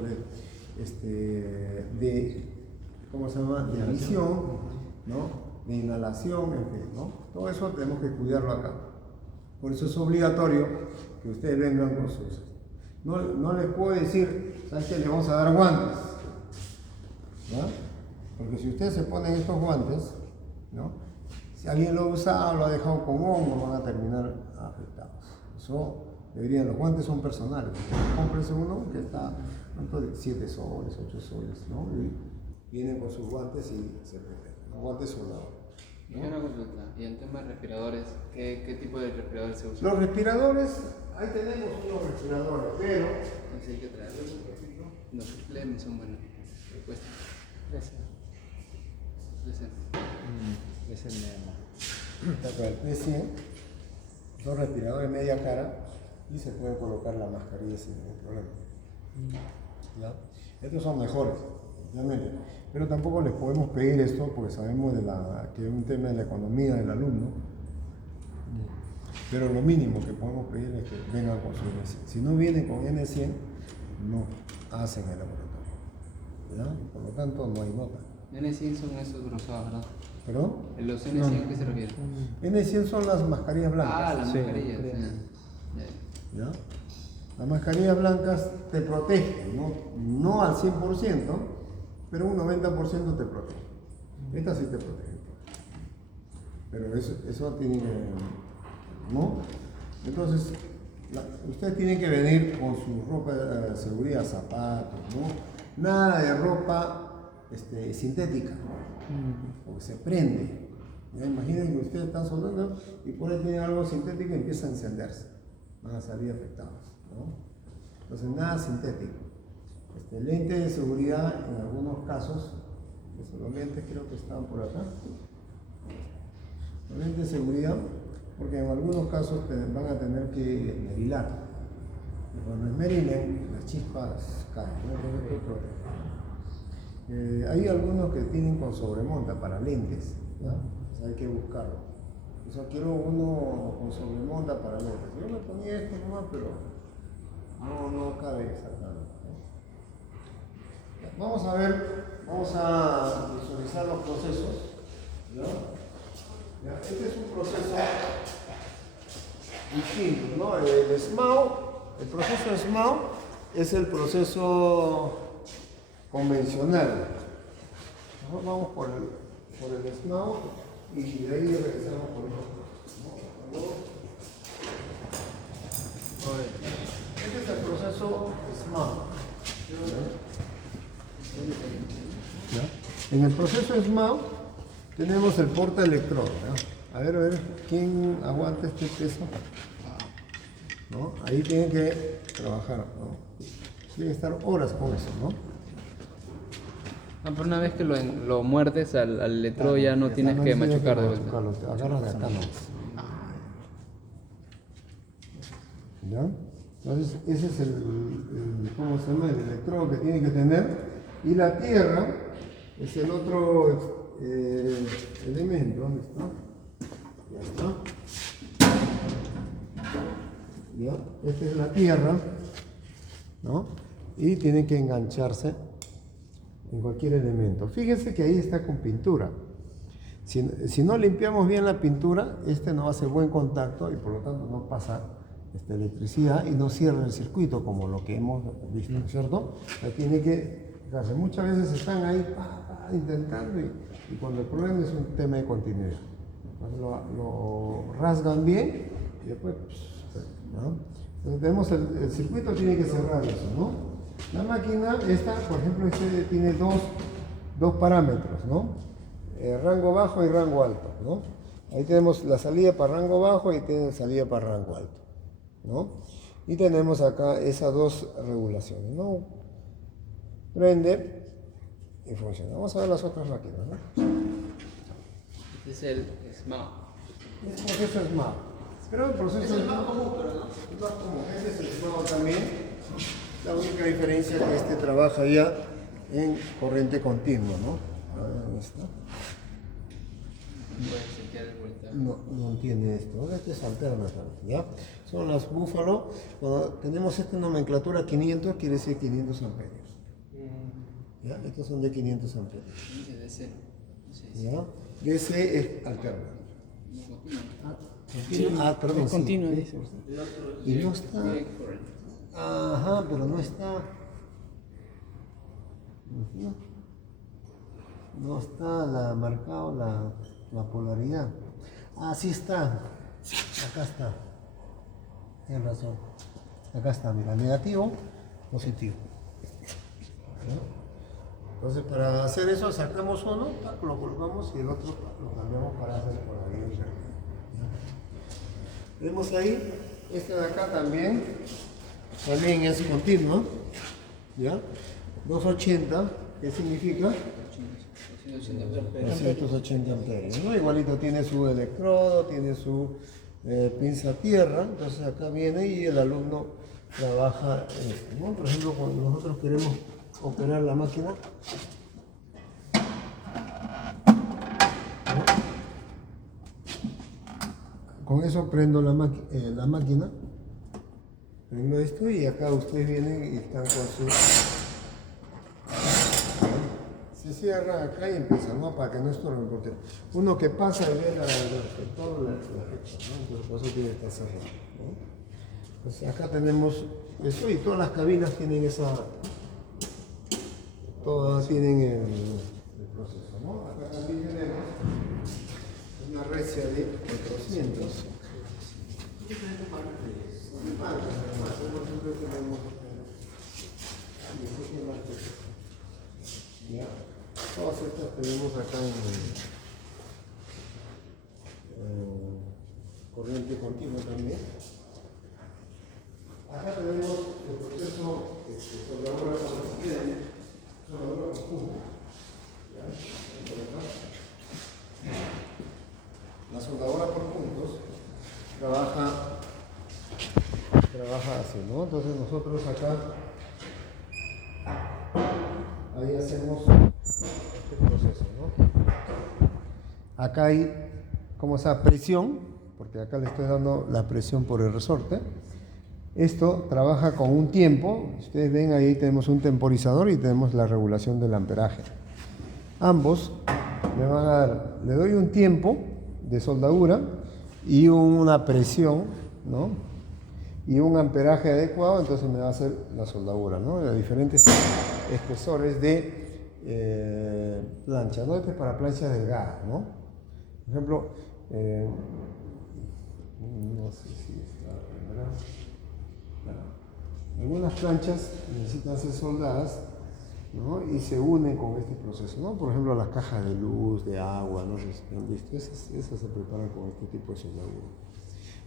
¿cómo se llama? De visión, ¿no? De inhalación, en fin, ¿no? Todo eso tenemos que cuidarlo acá. Por eso es obligatorio que ustedes vengan con sus... No les puedo decir, ¿sabes qué? Les vamos a dar guantes, ¿ya? Porque si ustedes se ponen estos guantes, ¿no? Si alguien lo ha usado, lo ha dejado con hongo, van a terminar afectados. Eso deberían, los guantes son personales. Cómprense uno que está, ¿cuánto? 7 soles, 8 soles, ¿no? Y vienen con sus guantes y se protegen. Los guantes soldadores, ¿no? Y una consulta, y en temas de respiradores, ¿qué tipo de respiradores se usan? Los respiradores, ahí tenemos unos respiradores, pero... Así hay que traerlos. Los flemes son buenos. Cuesta. Gracias. Está con el P100, son respiradores media cara, y se puede colocar la mascarilla sin ningún problema. ¿Ya? Estos son mejores, obviamente. Pero tampoco les podemos pedir esto porque sabemos que es un tema de la economía del alumno. Pero lo mínimo que podemos pedir es que vengan con su N100. Si no vienen con N100, no hacen el laboratorio. ¿Ya? Por lo tanto, no hay nota. N100 son esos grosados, ¿verdad? ¿Perdón? ¿En los N100 qué se refiere? N100 son las mascarillas blancas. Ah, las Sí, mascarillas. sí. ¿Ya? Las mascarillas blancas te protegen, no al 100%, pero un 90% te protege. Esta sí te protege. Pero eso tiene que... ¿no? Entonces, usted tiene que venir con su ropa de seguridad, zapatos, ¿no? Nada de ropa sintética, porque se prende. ¿Ya? Imaginen que ustedes están soldando y por ahí tienen algo sintético y empieza a encenderse. Van a salir afectados, ¿no? Entonces, nada sintético. Lentes de seguridad en algunos casos, los lentes creo que estaban por acá. Los lentes de seguridad, porque en algunos casos van a tener que esmerilar. Y cuando esmerilen, las chispas caen, ¿no? Hay algunos que tienen con sobremonta para lentes, ¿ya? Entonces hay que buscarlo. O sea, quiero uno con sobremonta para lentes. Yo me ponía esto nomás, pero no cabe exactamente. Vamos a ver, vamos a visualizar los procesos. ¿Ya? Este es un proceso distinto, ¿no? El SMAO, el proceso SMAO es el proceso convencional. Nosotros vamos por el SMAO y de ahí regresamos por el otro. Este es el proceso SMAO. ¿Ya? En el proceso SMAO tenemos el portaelectrodo. A ver, ¿quién aguanta este peso? ¿No? Ahí tienen que trabajar, ¿no? Tienen que estar horas con eso, ¿no? Pero una vez que lo muerdes al electrodo ya no tienes que machucar de vuelta. Te agarras de acá, ¿no? ¿Ya? Entonces, ese es ¿cómo se llama? El electrodo que tiene que tener. Y la tierra es el otro elemento. ¿Dónde está? Ya está. ¿Ya? Esta es la tierra, ¿no? Y tiene que engancharse en cualquier elemento. Fíjense que ahí está con pintura. Si no limpiamos bien la pintura, no va a hacer buen contacto y por lo tanto no pasa electricidad y no cierra el circuito como lo que hemos visto, ¿cierto? O sea, tiene que darse. Muchas veces están ahí intentando y cuando el problema es un tema de continuidad. Entonces lo rasgan bien y después, ¿no? Entonces vemos el circuito tiene que cerrar eso, ¿no? La máquina, por ejemplo, tiene dos parámetros, ¿no? Rango bajo y rango alto, ¿no? Ahí tenemos la salida para rango bajo y tenemos salida para rango alto, ¿no? Y tenemos acá esas dos regulaciones, ¿no? Prende y funciona. Vamos a ver las otras máquinas, ¿no? Este es el SMAO. Es el proceso SMAO. Pero el proceso es más común, pero no. Es más común. Este es el SMAO también. La única diferencia es que trabaja ya en corriente continua, ¿no? Ahí está. No tiene esto. Este es alterna, ¿ya? Son las Búfalo. Cuando tenemos esta nomenclatura 500, quiere decir 500 amperios. ¿Ya? Estos son de 500 amperios. ¿Ya? DC es alterna. Perdón. Continua, sí. dice. Y no está. Ajá, pero no está. No está marcado la polaridad. Ah, sí está. Acá está. Tienes razón. Acá está, mira, negativo, positivo. ¿No? Entonces, para hacer eso, sacamos uno, lo colocamos y el otro lo cambiamos para hacer por ahí. Vemos ahí, este de acá también es continuo, ¿ya? 280, ¿qué significa? 280 amperios, ¿no? Igualito tiene su electrodo, tiene su pinza tierra, entonces acá viene y el alumno trabaja en esto, ¿no? Por ejemplo, cuando nosotros queremos operar la máquina, ¿no? Con eso prendo la máquina, prendo esto y acá ustedes vienen y están con su... Se cierra acá y empieza, ¿no? Para que no estorben, porque uno que pasa y ve todo la fecha, ¿no? Entonces por eso tiene que estar cerrado, ¿no? Pues acá tenemos eso y todas las cabinas tienen todas tienen el proceso, ¿no? Acá también tenemos una recia de 400. ¿Ya? Todas estas tenemos acá en corriente continua también. Acá tenemos el proceso soldadura por puntos. La soldadura por puntos trabaja así, ¿no? Entonces nosotros acá ahí hacemos este proceso, ¿no? Acá hay como esa presión, porque acá le estoy dando la presión por el resorte. Esto trabaja con un tiempo, ustedes ven ahí tenemos un temporizador y tenemos la regulación del amperaje. Ambos me van a dar, le doy un tiempo de soldadura y una presión, ¿no? Y un amperaje adecuado, entonces me va a hacer la soldadura, ¿no? De diferentes espesores de plancha, ¿no? Este es para planchas delgadas, ¿no? Por ejemplo, no sé si está la primera. Algunas planchas necesitan ser soldadas, ¿no? Y se unen con este proceso, ¿no? Por ejemplo, las cajas de luz, de agua, ¿no? Esas se preparan con este tipo de soldadura.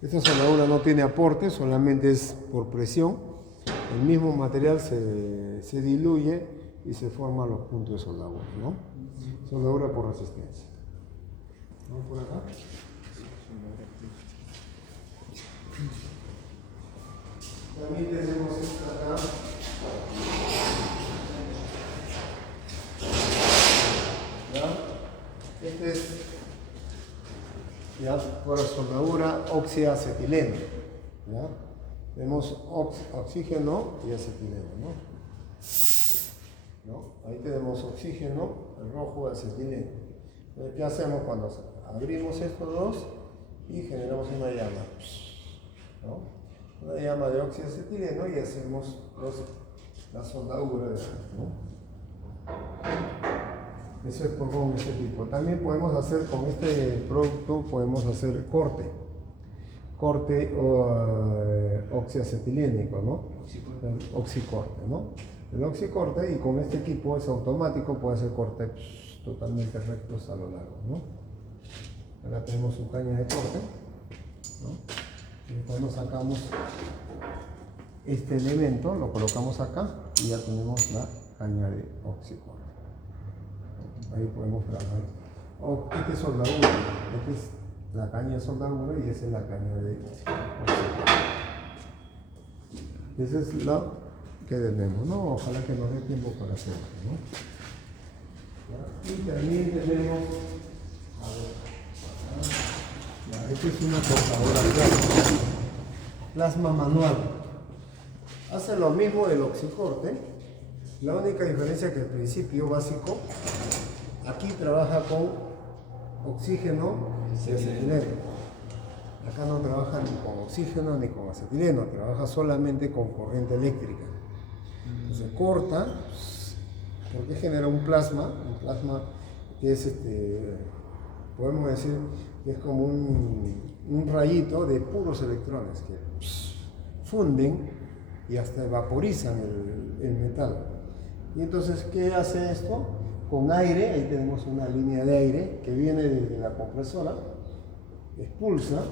Esta soldadura no tiene aporte, solamente es por presión. El mismo material se diluye y se forman los puntos de soldadura, ¿no? Soldadura por resistencia. ¿Vamos por acá? También tenemos esta acá. ¿Ya? Este es ya por soldadura oxiacetileno. ¿Ya? Tenemos oxígeno y acetileno, ¿no? Ahí tenemos oxígeno, el rojo, acetileno. Entonces, ¿qué hacemos cuando abrimos estos dos y generamos una llama? ¿No? Una llama de oxiacetileno y hacemos la soldadura de esto, ¿no? Eso es con este tipo. También podemos hacer con este producto, podemos hacer corte oxiacetilénico, ¿no? Oxicorte, ¿no? El oxicorte, y con este equipo es automático, puede hacer cortes totalmente rectos a lo largo, ¿no? Acá tenemos su caña de corte, ¿no? Y cuando sacamos este elemento, lo colocamos acá y ya tenemos la caña de oxicorte. Ahí podemos trabajar. Este es soldadura, esta es la caña de soldadura y esa es la caña de oxicorte. Esa es la que tenemos, ¿no? Ojalá que nos dé tiempo para hacerlo, ¿no? Y también tenemos, esta es una cortadora plasma manual. Hace lo mismo del oxicorte. La única diferencia es que el principio básico aquí trabaja con oxígeno y acetileno. Acá no trabaja ni con oxígeno ni con acetileno, trabaja solamente con corriente eléctrica. Entonces corta, porque genera un plasma que es podemos decir que es como un rayito de puros electrones que funden y hasta vaporizan el metal. Y entonces, ¿qué hace esto? Con aire, ahí tenemos una línea de aire que viene desde la compresora, expulsa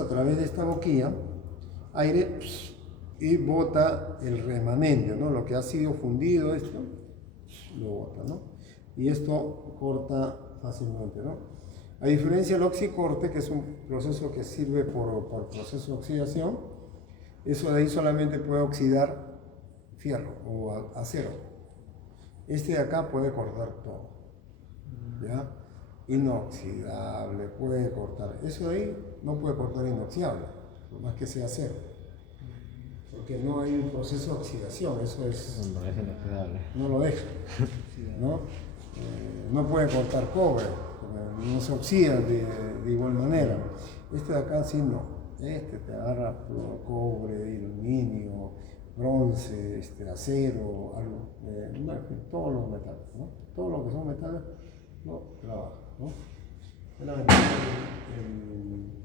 a través de esta boquilla aire y bota el remanente, ¿no? Lo que ha sido fundido, esto lo bota, ¿no? Y esto corta fácilmente, ¿no? A diferencia del oxicorte, que es un proceso que sirve por proceso de oxidación, eso de ahí solamente puede oxidar fierro o acero. Este de acá puede cortar todo, ¿ya? Inoxidable, puede cortar. Eso de ahí no puede cortar inoxidable, por más que sea acero. Porque no hay un proceso de oxidación, eso es... No es inoxidable. No lo deja, ¿no? No puede cortar cobre, no se oxida de igual manera. Este de acá sí no. Este te agarra cobre, aluminio, bronce, acero, todos los metales, ¿no? Todo lo que son metales lo trabaja, ¿no? Es la ventaja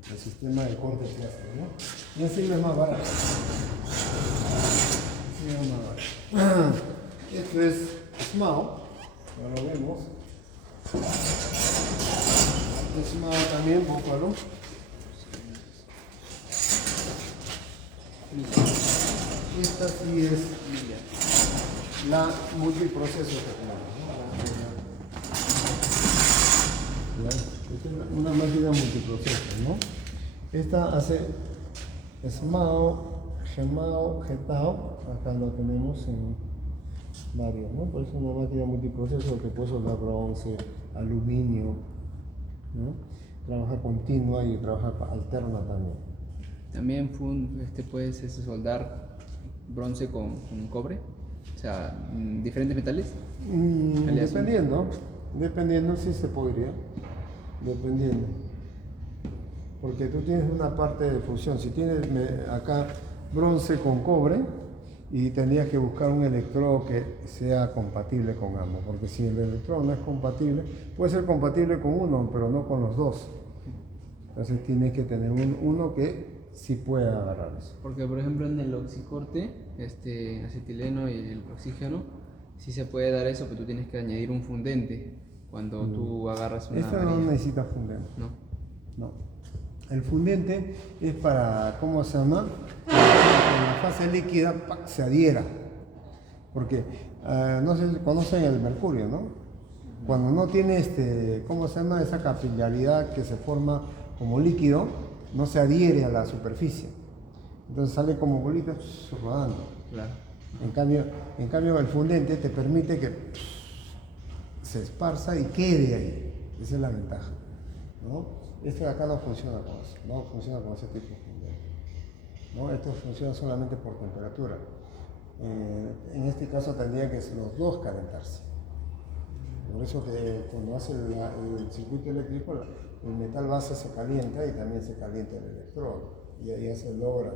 del sistema de corte que hace, ¿no? Y así es más barato. Así es más barato. Esto es SMAO, ya lo vemos. SMAO también, búfalo. Esta sí es la multiproceso que tenemos, ¿no? Esta es una máquina multiproceso, ¿no? Esta hace SMAO, GEMAO, GETAO, acá lo tenemos en varios, ¿no? Pues es una máquina multiproceso que puede soldar bronce, aluminio, ¿no? Trabaja continua y trabaja alterna también. También puedes soldar bronce con cobre, o sea, diferentes metales. Dependiendo sí se podría, dependiendo. Porque tú tienes una parte de fusión, si tienes acá bronce con cobre, y tendrías que buscar un electrodo que sea compatible con ambos, porque si el electrodo no es compatible, puede ser compatible con uno, pero no con los dos. Entonces tienes que tener uno que sí pueda agarrar eso. Porque por ejemplo en el oxicorte, acetileno y el oxígeno, sí se puede dar eso, pero tú tienes que añadir un fundente cuando tú agarras una Esto no varilla. necesita fundente. No. El fundente es para, ¿cómo se llama? Que en la fase líquida se adhiera. Porque, no sé si conocen el mercurio, ¿no? Cuando no tiene, ¿cómo se llama? Esa capilaridad que se forma como líquido, no se adhiere a la superficie. Entonces sale como bolitas rodando. Claro. En cambio el fundente te permite que se esparza y quede ahí. Esa es la ventaja, ¿no? Este de acá no funciona con eso, no funciona con ese tipo de fundente, ¿no? Esto funciona solamente por temperatura. En este caso tendría que los dos calentarse. Por eso que cuando hace el circuito eléctrico, el metal base se calienta y también se calienta el electrodo, y ahí se logra.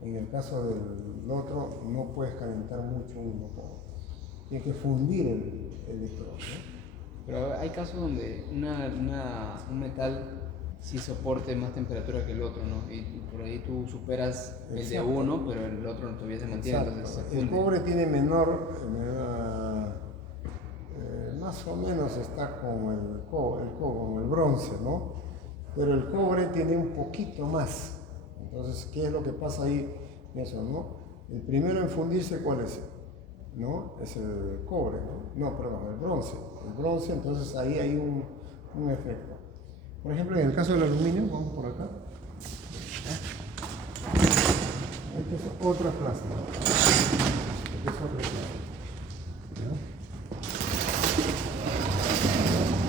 En el caso del otro, no puedes calentar mucho uno, tienes que fundir el electrodo, ¿no? Pero hay casos donde un metal sí soporte más temperatura que el otro, ¿no? Y por ahí tú superas el de uno, pero el otro todavía se mantiene. Exacto. Entonces se El funde. cobre tiene más o menos está como el bronce, ¿no? Pero el cobre tiene un poquito más. Entonces, ¿qué es lo que pasa ahí? Eso, ¿no? El primero en fundirse, ¿cuál es? ¿No? Es el cobre, ¿no? No, perdón, el bronce. El bronce, entonces ahí hay un efecto. Por ejemplo, en el caso del aluminio, vamos por acá. Esta es otra clase. Esta es otra clase.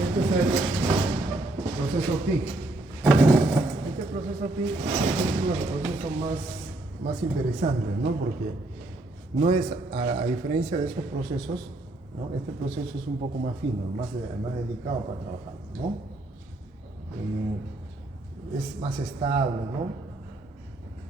Este es el proceso TIC. Este proceso TIC es uno de los procesos más interesantes, ¿no? Porque no es, a diferencia de esos procesos, ¿no? Este proceso es un poco más fino, más delicado para trabajar, ¿no? Es más estable, ¿no?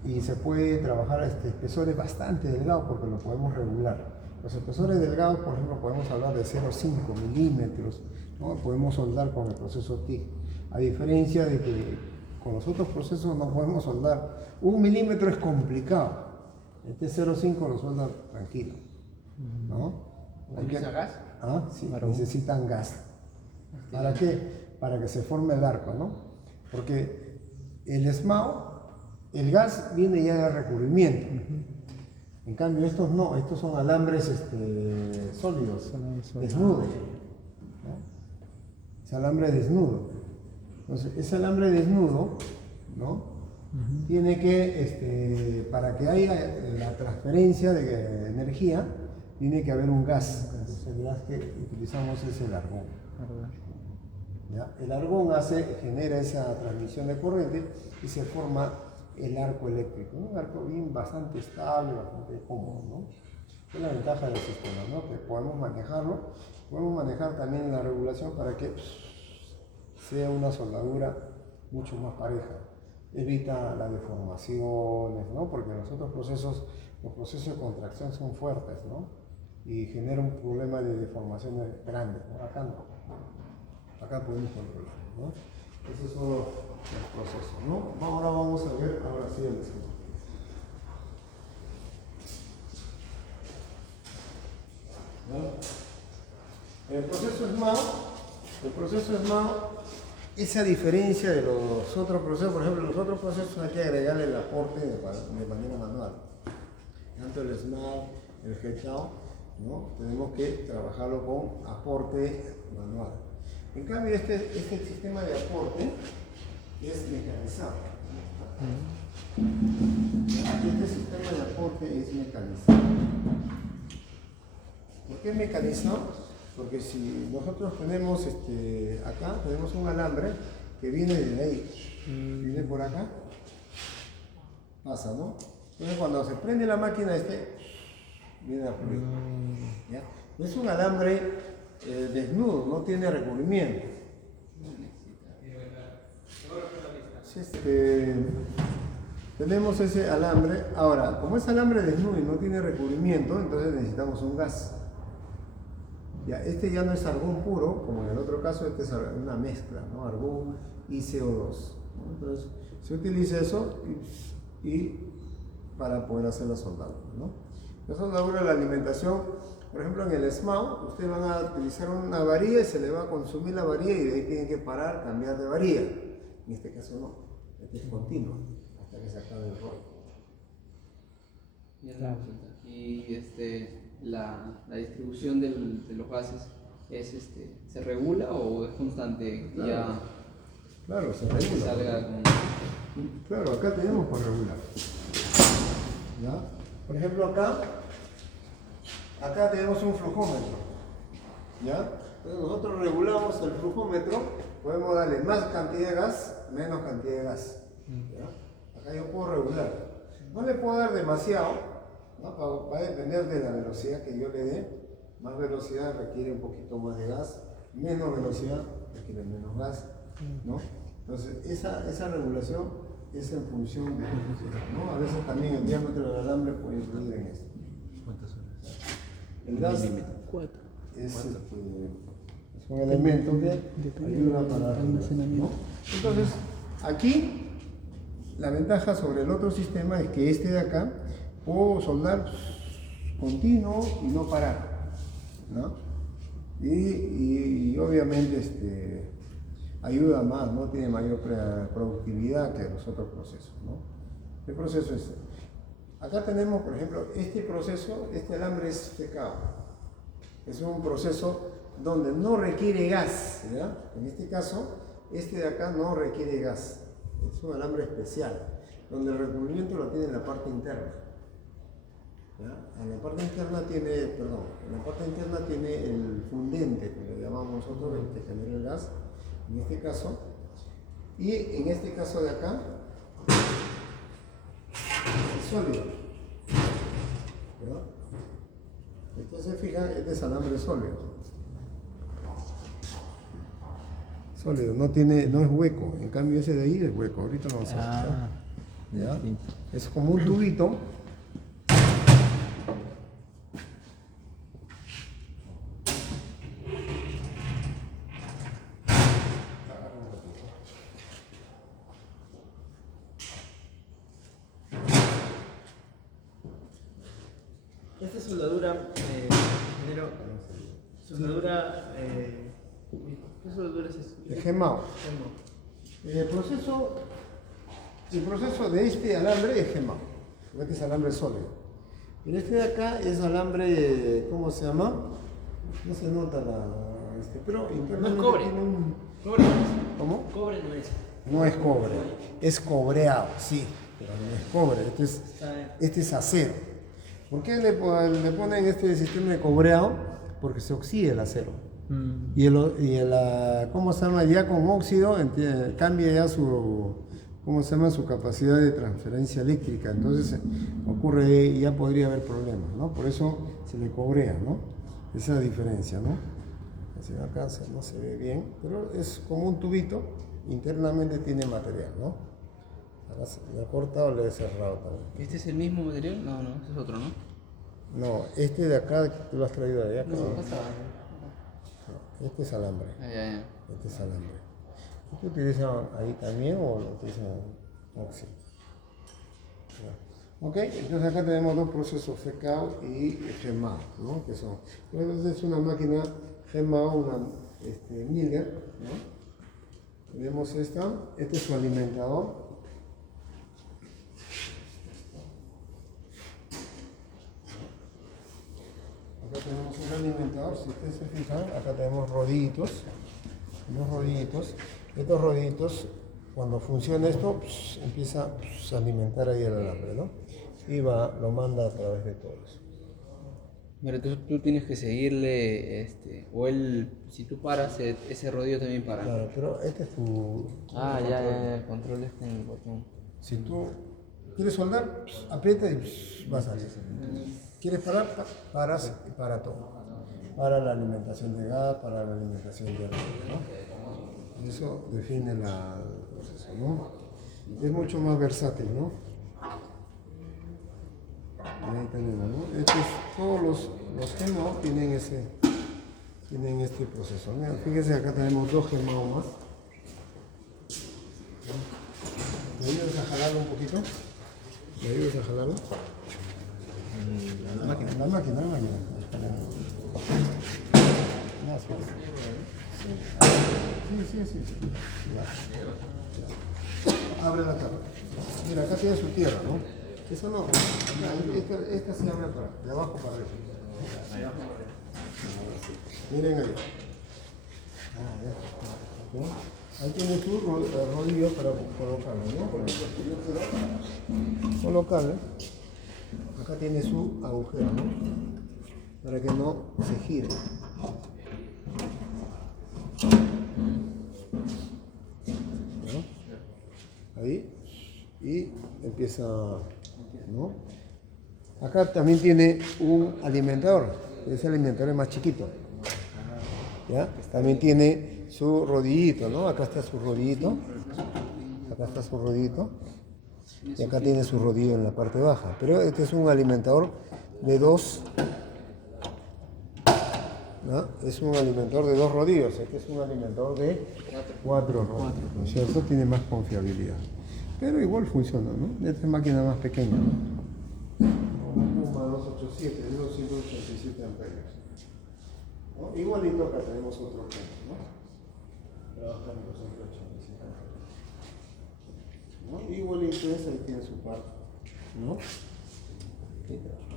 Y se puede trabajar a espesores bastante delgados porque lo podemos regular. Los espesores delgados, por ejemplo, podemos hablar de 0,5 milímetros, ¿no? Podemos soldar con el proceso TIC. A diferencia de que con los otros procesos no podemos soldar. 1 milímetro es complicado. Este 0,5 lo sueldan tranquilo, ¿no? ¿Utiliza gas? Ah, sí, necesitan gas. ¿Para qué? Para que se forme el arco, ¿no? Porque el SMAO, el gas viene ya de recubrimiento. En cambio, estos no, estos son alambres sólidos, desnudos, ¿no? Es alambre desnudo. Entonces, ese alambre desnudo, ¿no? Tiene que, para que haya la transferencia de energía, tiene que haber un gas. Entonces, el gas que utilizamos es el argón. ¿Ya? El argón genera esa transmisión de corriente y se forma el arco eléctrico. Un arco bien bastante estable, bastante cómodo, ¿no? Es la ventaja del sistema, ¿no? Que podemos manejarlo. Podemos manejar también la regulación para que sea una soldadura mucho más pareja. Evita las deformaciones, ¿no? Porque los procesos de contracción son fuertes, ¿no? Y genera un problema de deformaciones grandes, ¿no? Acá no. Acá podemos controlar, ¿no? Esos son los procesos, ¿no? Ahora vamos a ver, ahora sí el esquema. ¿No? El proceso SMAO, esa diferencia de los otros procesos, por ejemplo, los otros procesos hay que agregarle el aporte de manera manual. Tanto el SMAO, el GETAO, ¿no? Tenemos que trabajarlo con aporte manual. En cambio, este sistema de aporte es mecanizado. Aquí este sistema de aporte es mecanizado. ¿Por qué mecanizado? Porque si nosotros tenemos acá, tenemos un alambre que viene de ahí, viene por acá, pasa, ¿no? Entonces cuando se prende la máquina viene a fluir. ¿Ya? Es un alambre desnudo, no tiene recubrimiento. Tenemos ese alambre. Ahora, como es alambre desnudo y no tiene recubrimiento, entonces necesitamos un gas. Ya, ya no es argón puro, como en el otro caso, es una mezcla, ¿no? Argón y CO2. ¿No? Entonces, se utiliza eso y para poder hacer la soldadura, ¿no? La soldadura, la alimentación, por ejemplo, en el SMAO, ustedes van a utilizar una varilla y se le va a consumir la varilla y de ahí tienen que parar, cambiar de varilla. En este caso no, este es continuo, hasta que se acabe el rol. Y la distribución de los gases ¿se regula o es constante? Claro. Claro, se regula. Salga con... Claro, acá tenemos para regular. ¿Ya? Por ejemplo, acá tenemos un flujómetro. ¿Ya? Entonces nosotros regulamos el flujómetro, podemos darle más cantidad de gas, menos cantidad de gas. ¿Ya? Acá yo puedo regular. No le puedo dar demasiado, ¿no? Va a depender de la velocidad que yo le dé. Más velocidad requiere un poquito más de gas, menos velocidad requiere menos gas, ¿no? Entonces esa regulación es en función de, ¿no? A veces también el diámetro del alambre puede influir en esto. ¿Cuántas horas? El gas 4. es un elemento que ayuda para almacenamiento, ¿no? Entonces, aquí la ventaja sobre el otro sistema es que de acá puedo soldar continuo y no parar, ¿no? Y obviamente ayuda más, ¿no? Tiene mayor productividad que los otros procesos, ¿no? El proceso es acá tenemos, por ejemplo, este proceso, este alambre es secado. Es un proceso donde no requiere gas, ¿ya? En este caso, de acá no requiere gas. Es un alambre especial, donde el recubrimiento lo tiene en la parte interna. ¿Ya? En la parte interna tiene el fundente, que le llamamos nosotros, el que genera el gas, en este caso. Y en este caso de acá, es sólido. ¿Ya? Entonces, fijan, este es alambre sólido. Sólido, no es hueco. En cambio, ese de ahí es hueco. Ahorita lo vamos a explicar. ¿Ya? Es como un tubito. Esta soldadura, ¿qué soldadura es esta? El GEMAO. El proceso de este alambre es GEMAO. Este es alambre sólido. Y de acá es alambre, ¿cómo se llama? No se nota pero internamente cobre. tiene un no es cobre, es cobreado, sí, pero no es cobre, este es acero. ¿Por qué le ponen este sistema de cobreado? Porque se oxida el acero. ¿Cómo se llama? Ya con óxido cambia ya su capacidad de transferencia eléctrica, entonces ocurre, ya podría haber problemas, ¿no? Por eso se le cobrea, ¿no? Esa es la diferencia, ¿no? Así acá no se ve bien, pero es como un tubito, internamente tiene material, ¿no? Ahora le he cortado o le he cerrado también. ¿Este es el mismo material? No, ese es otro, ¿no? No, este de acá, tú lo has traído de allá. No, acá está. No, este es alambre. Ya. Este es alambre. ¿Este utilizan ahí también o lo utilizan óxido? Ok, entonces acá tenemos dos procesos, secado y gemado, ¿no? Que son, entonces es una máquina gemado, una Miller, ¿no? Tenemos este es su alimentador. Acá tenemos un alimentador, si ustedes se fijan, acá tenemos rodillitos, estos rodillitos, cuando funciona esto, pues, empieza a alimentar ahí el alambre, ¿no? Y lo manda a través de todo eso. Pero tú tienes que seguirle, o él, si tú paras, ese rodillo también para. Claro, pero este es tu... Ya, el control está en el botón. Si tú quieres soldar, pues, aprieta y pues, vas a hacer. ¿Quieres parar? Paras y para todo. Para la alimentación de gas, para la alimentación de agua, ¿no? Eso define el proceso, ¿no? Es mucho más versátil, ¿no? Y ahí tenemos, ¿no? Todos los gemados tienen este proceso. Mira, fíjense, acá tenemos dos gemados más. ¿Me ayudas a jalarlo un poquito? ¿Me ayudas a jalarlo? La máquina. Sí. Ya. Abre la tapa. Mira, acá tiene su tierra, ¿no? Eso no. Esta se abre de abajo para arriba. Miren ahí. Ahí tiene su rodillo para colocarlo, ¿no? Colocarlo. Acá tiene su agujero, ¿no? Para que no se gire. ¿No? Ahí. Y empieza, ¿no? Acá también tiene un alimentador. Ese alimentador es más chiquito. ¿Ya? También tiene su rodillito, ¿no? Acá está su rodillito. Y acá tiene su rodillo en la parte baja. Pero este es un alimentador de dos, ¿no? Es un alimentador de dos rodillos. Este es un alimentador de cuatro rodillos, ¿no es cierto? Tiene más confiabilidad. Pero igual funciona, ¿no? Esta es máquina más pequeña, ¿no? Un Puma 287, de 287 amperios. ¿No? Igualito acá tenemos otro punto, ¿no? Trabajan los 285 amperios. ¿No? Igualito es, ahí tiene su parte, ¿no?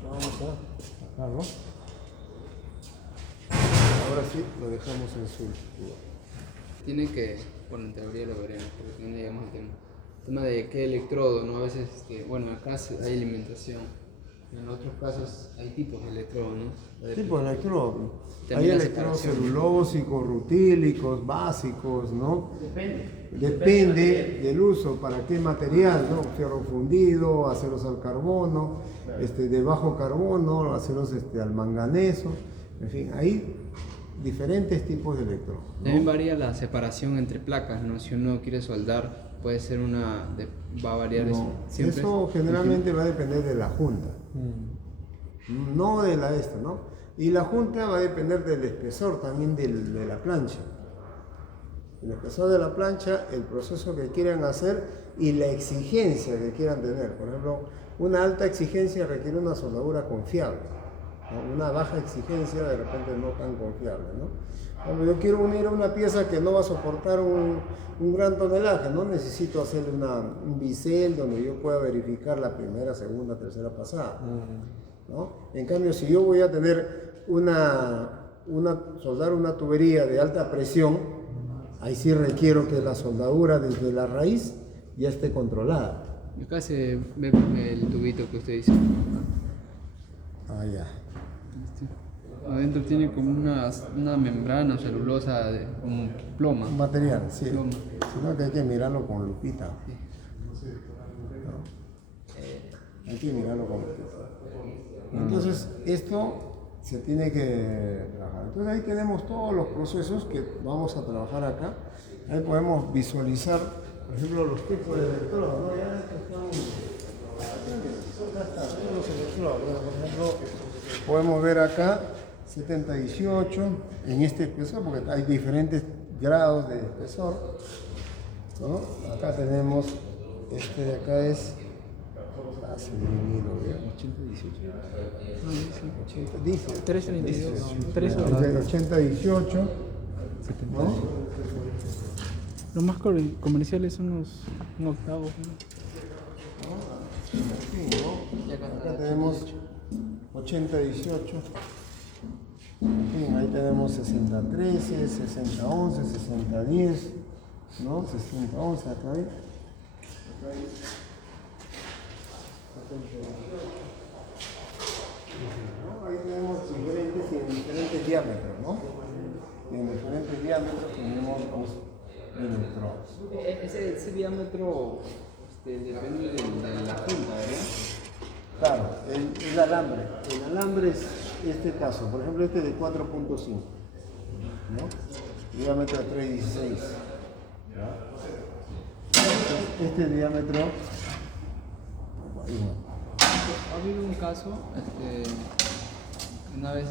Vamos a sacarlo. Ahora sí, lo dejamos en su lugar. Tiene que, bueno, en teoría lo veremos, porque no llegamos al tema. El tema de qué electrodo, ¿no? A veces, bueno, acá hay alimentación. En otros casos hay tipos de electrodo, ¿no? Tipo de electrodo. Hay También la electrodos separación. celulósicos, rutílicos, básicos, ¿no? Depende del uso, para qué material, ¿no? Fierro fundido, aceros al carbono, de bajo carbono, aceros al manganeso, en fin, hay diferentes tipos de electrodos, ¿no? También varía la separación entre placas, ¿no? Si uno quiere soldar, puede ser va a variar No, eso. Siempre eso generalmente va a depender de la junta, no de la ¿no? Y la junta va a depender del espesor también de la plancha. El espesor de la plancha, el proceso que quieran hacer y la exigencia que quieran tener. Por ejemplo, una alta exigencia requiere una soldadura confiable, ¿no? Una baja exigencia de repente no tan confiable, ¿no? Cuando yo quiero unir una pieza que no va a soportar un gran tonelaje, no necesito hacerle un bisel donde yo pueda verificar la primera, segunda, tercera pasada, ¿no? En cambio, si yo voy a tener soldar una tubería de alta presión, Ahí sí requiero que la soldadura desde la raíz ya esté controlada. Acá se ve el tubito que usted dice. Ah, ya. Adentro tiene como una membrana celulosa, como ploma. Un material, sí. Ploma. Sino que hay que mirarlo con lupita. ¿No? Hay que mirarlo con lupita. Entonces, esto se tiene que trabajar. Entonces, ahí tenemos todos los procesos que vamos a trabajar acá. Ahí podemos visualizar, por ejemplo, los tipos de electrodos, ¿no? Ya están los electrodos. Bueno, por ejemplo, podemos ver acá 70-18 en este espesor, porque hay diferentes grados de espesor, ¿no? Acá tenemos, este de acá es 80-18, ¿no? Los más comerciales son un octavo. Acá tenemos 80-18. En fin, ahí tenemos 60-13, 60-11, 60-10, ¿no? 60-11 acá hay. ¿No? Ahí tenemos diferentes y en diferentes diámetros, ¿no? Y en diferentes diámetros tenemos los electrodos. Ese diámetro depende de la punta, ¿verdad? Claro, el alambre. El alambre es este caso, por ejemplo este de 4.5, ¿no? Diámetro 3.16. Este diámetro igual. Ha habido un caso, una vez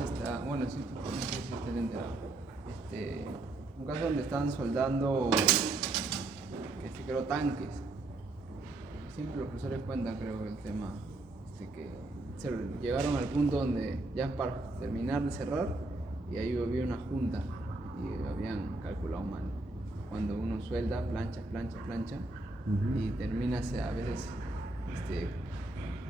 bueno, sí, no sé si usted se enterado, un caso donde estaban soldando, creo, tanques. Siempre los profesores cuentan, creo, el tema, que llegaron al punto donde ya para terminar de cerrar, y ahí había una junta, y habían calculado mal. Cuando uno suelda, plancha, y termina a veces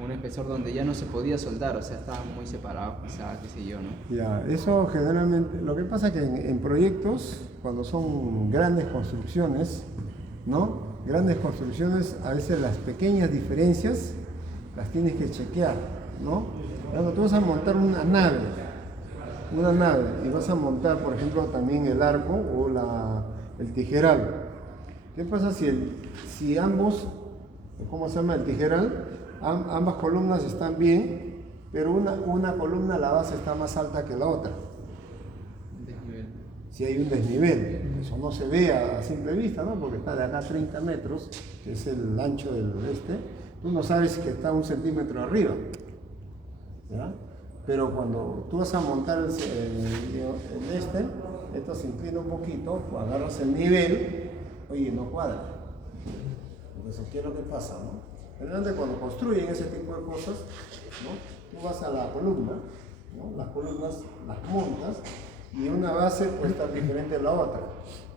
un espesor donde ya no se podía soldar, o sea, estaban muy separados, quizás, qué sé yo, ¿no? Ya, eso generalmente, lo que pasa es que en proyectos, cuando son grandes construcciones, ¿no? Grandes construcciones, a veces las pequeñas diferencias las tienes que chequear, ¿no? Cuando tú vas a montar una nave, y vas a montar, por ejemplo, también el arco o el tijeral. ¿Qué pasa si ambos, ¿cómo se llama? El tijeral, ambas columnas están bien, pero una columna, la base está más alta que la otra? Desnivel. Si hay un desnivel, eso no se ve a simple vista, ¿no? Porque está de acá a 30 metros, que es el ancho del tú no sabes que está 1 centímetro arriba, ¿ya? Pero cuando tú vas a montar esto se inclina un poquito, agarras el nivel, oye, no cuadra. Entonces, ¿qué es lo que pasa, no? Generalmente cuando construyen ese tipo de cosas, ¿no? Tú vas a la columna, ¿no? Las columnas las montas y una base puede estar diferente a la otra.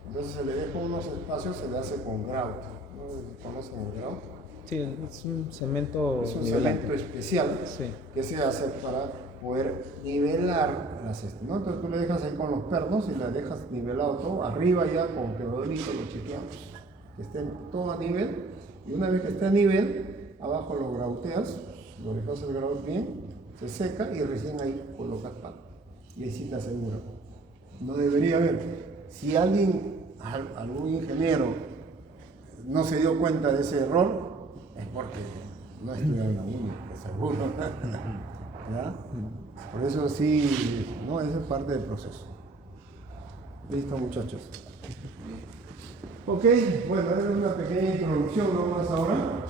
Entonces se le deja unos espacios, se le hace con grout, ¿no? ¿Conocen el grout? Sí, es un cemento. Es un nivelante. cemento especial que se hace para poder nivelar las ¿no? Entonces tú le dejas ahí con los pernos y le dejas nivelado todo, arriba ya con quebradorito lo chequeamos, que esté todo a nivel, y una vez que esté a nivel, abajo lo grauteas, lo dejas el grout bien, se seca y recién ahí colocas pan, y ahí sí te asegura. No debería haber, si algún ingeniero no se dio cuenta de ese error, es porque no estudiaron la única, seguro. ¿Ya? Por eso sí, no, esa es parte del proceso. Listo, muchachos. Ok, bueno, es una pequeña introducción nomás ahora.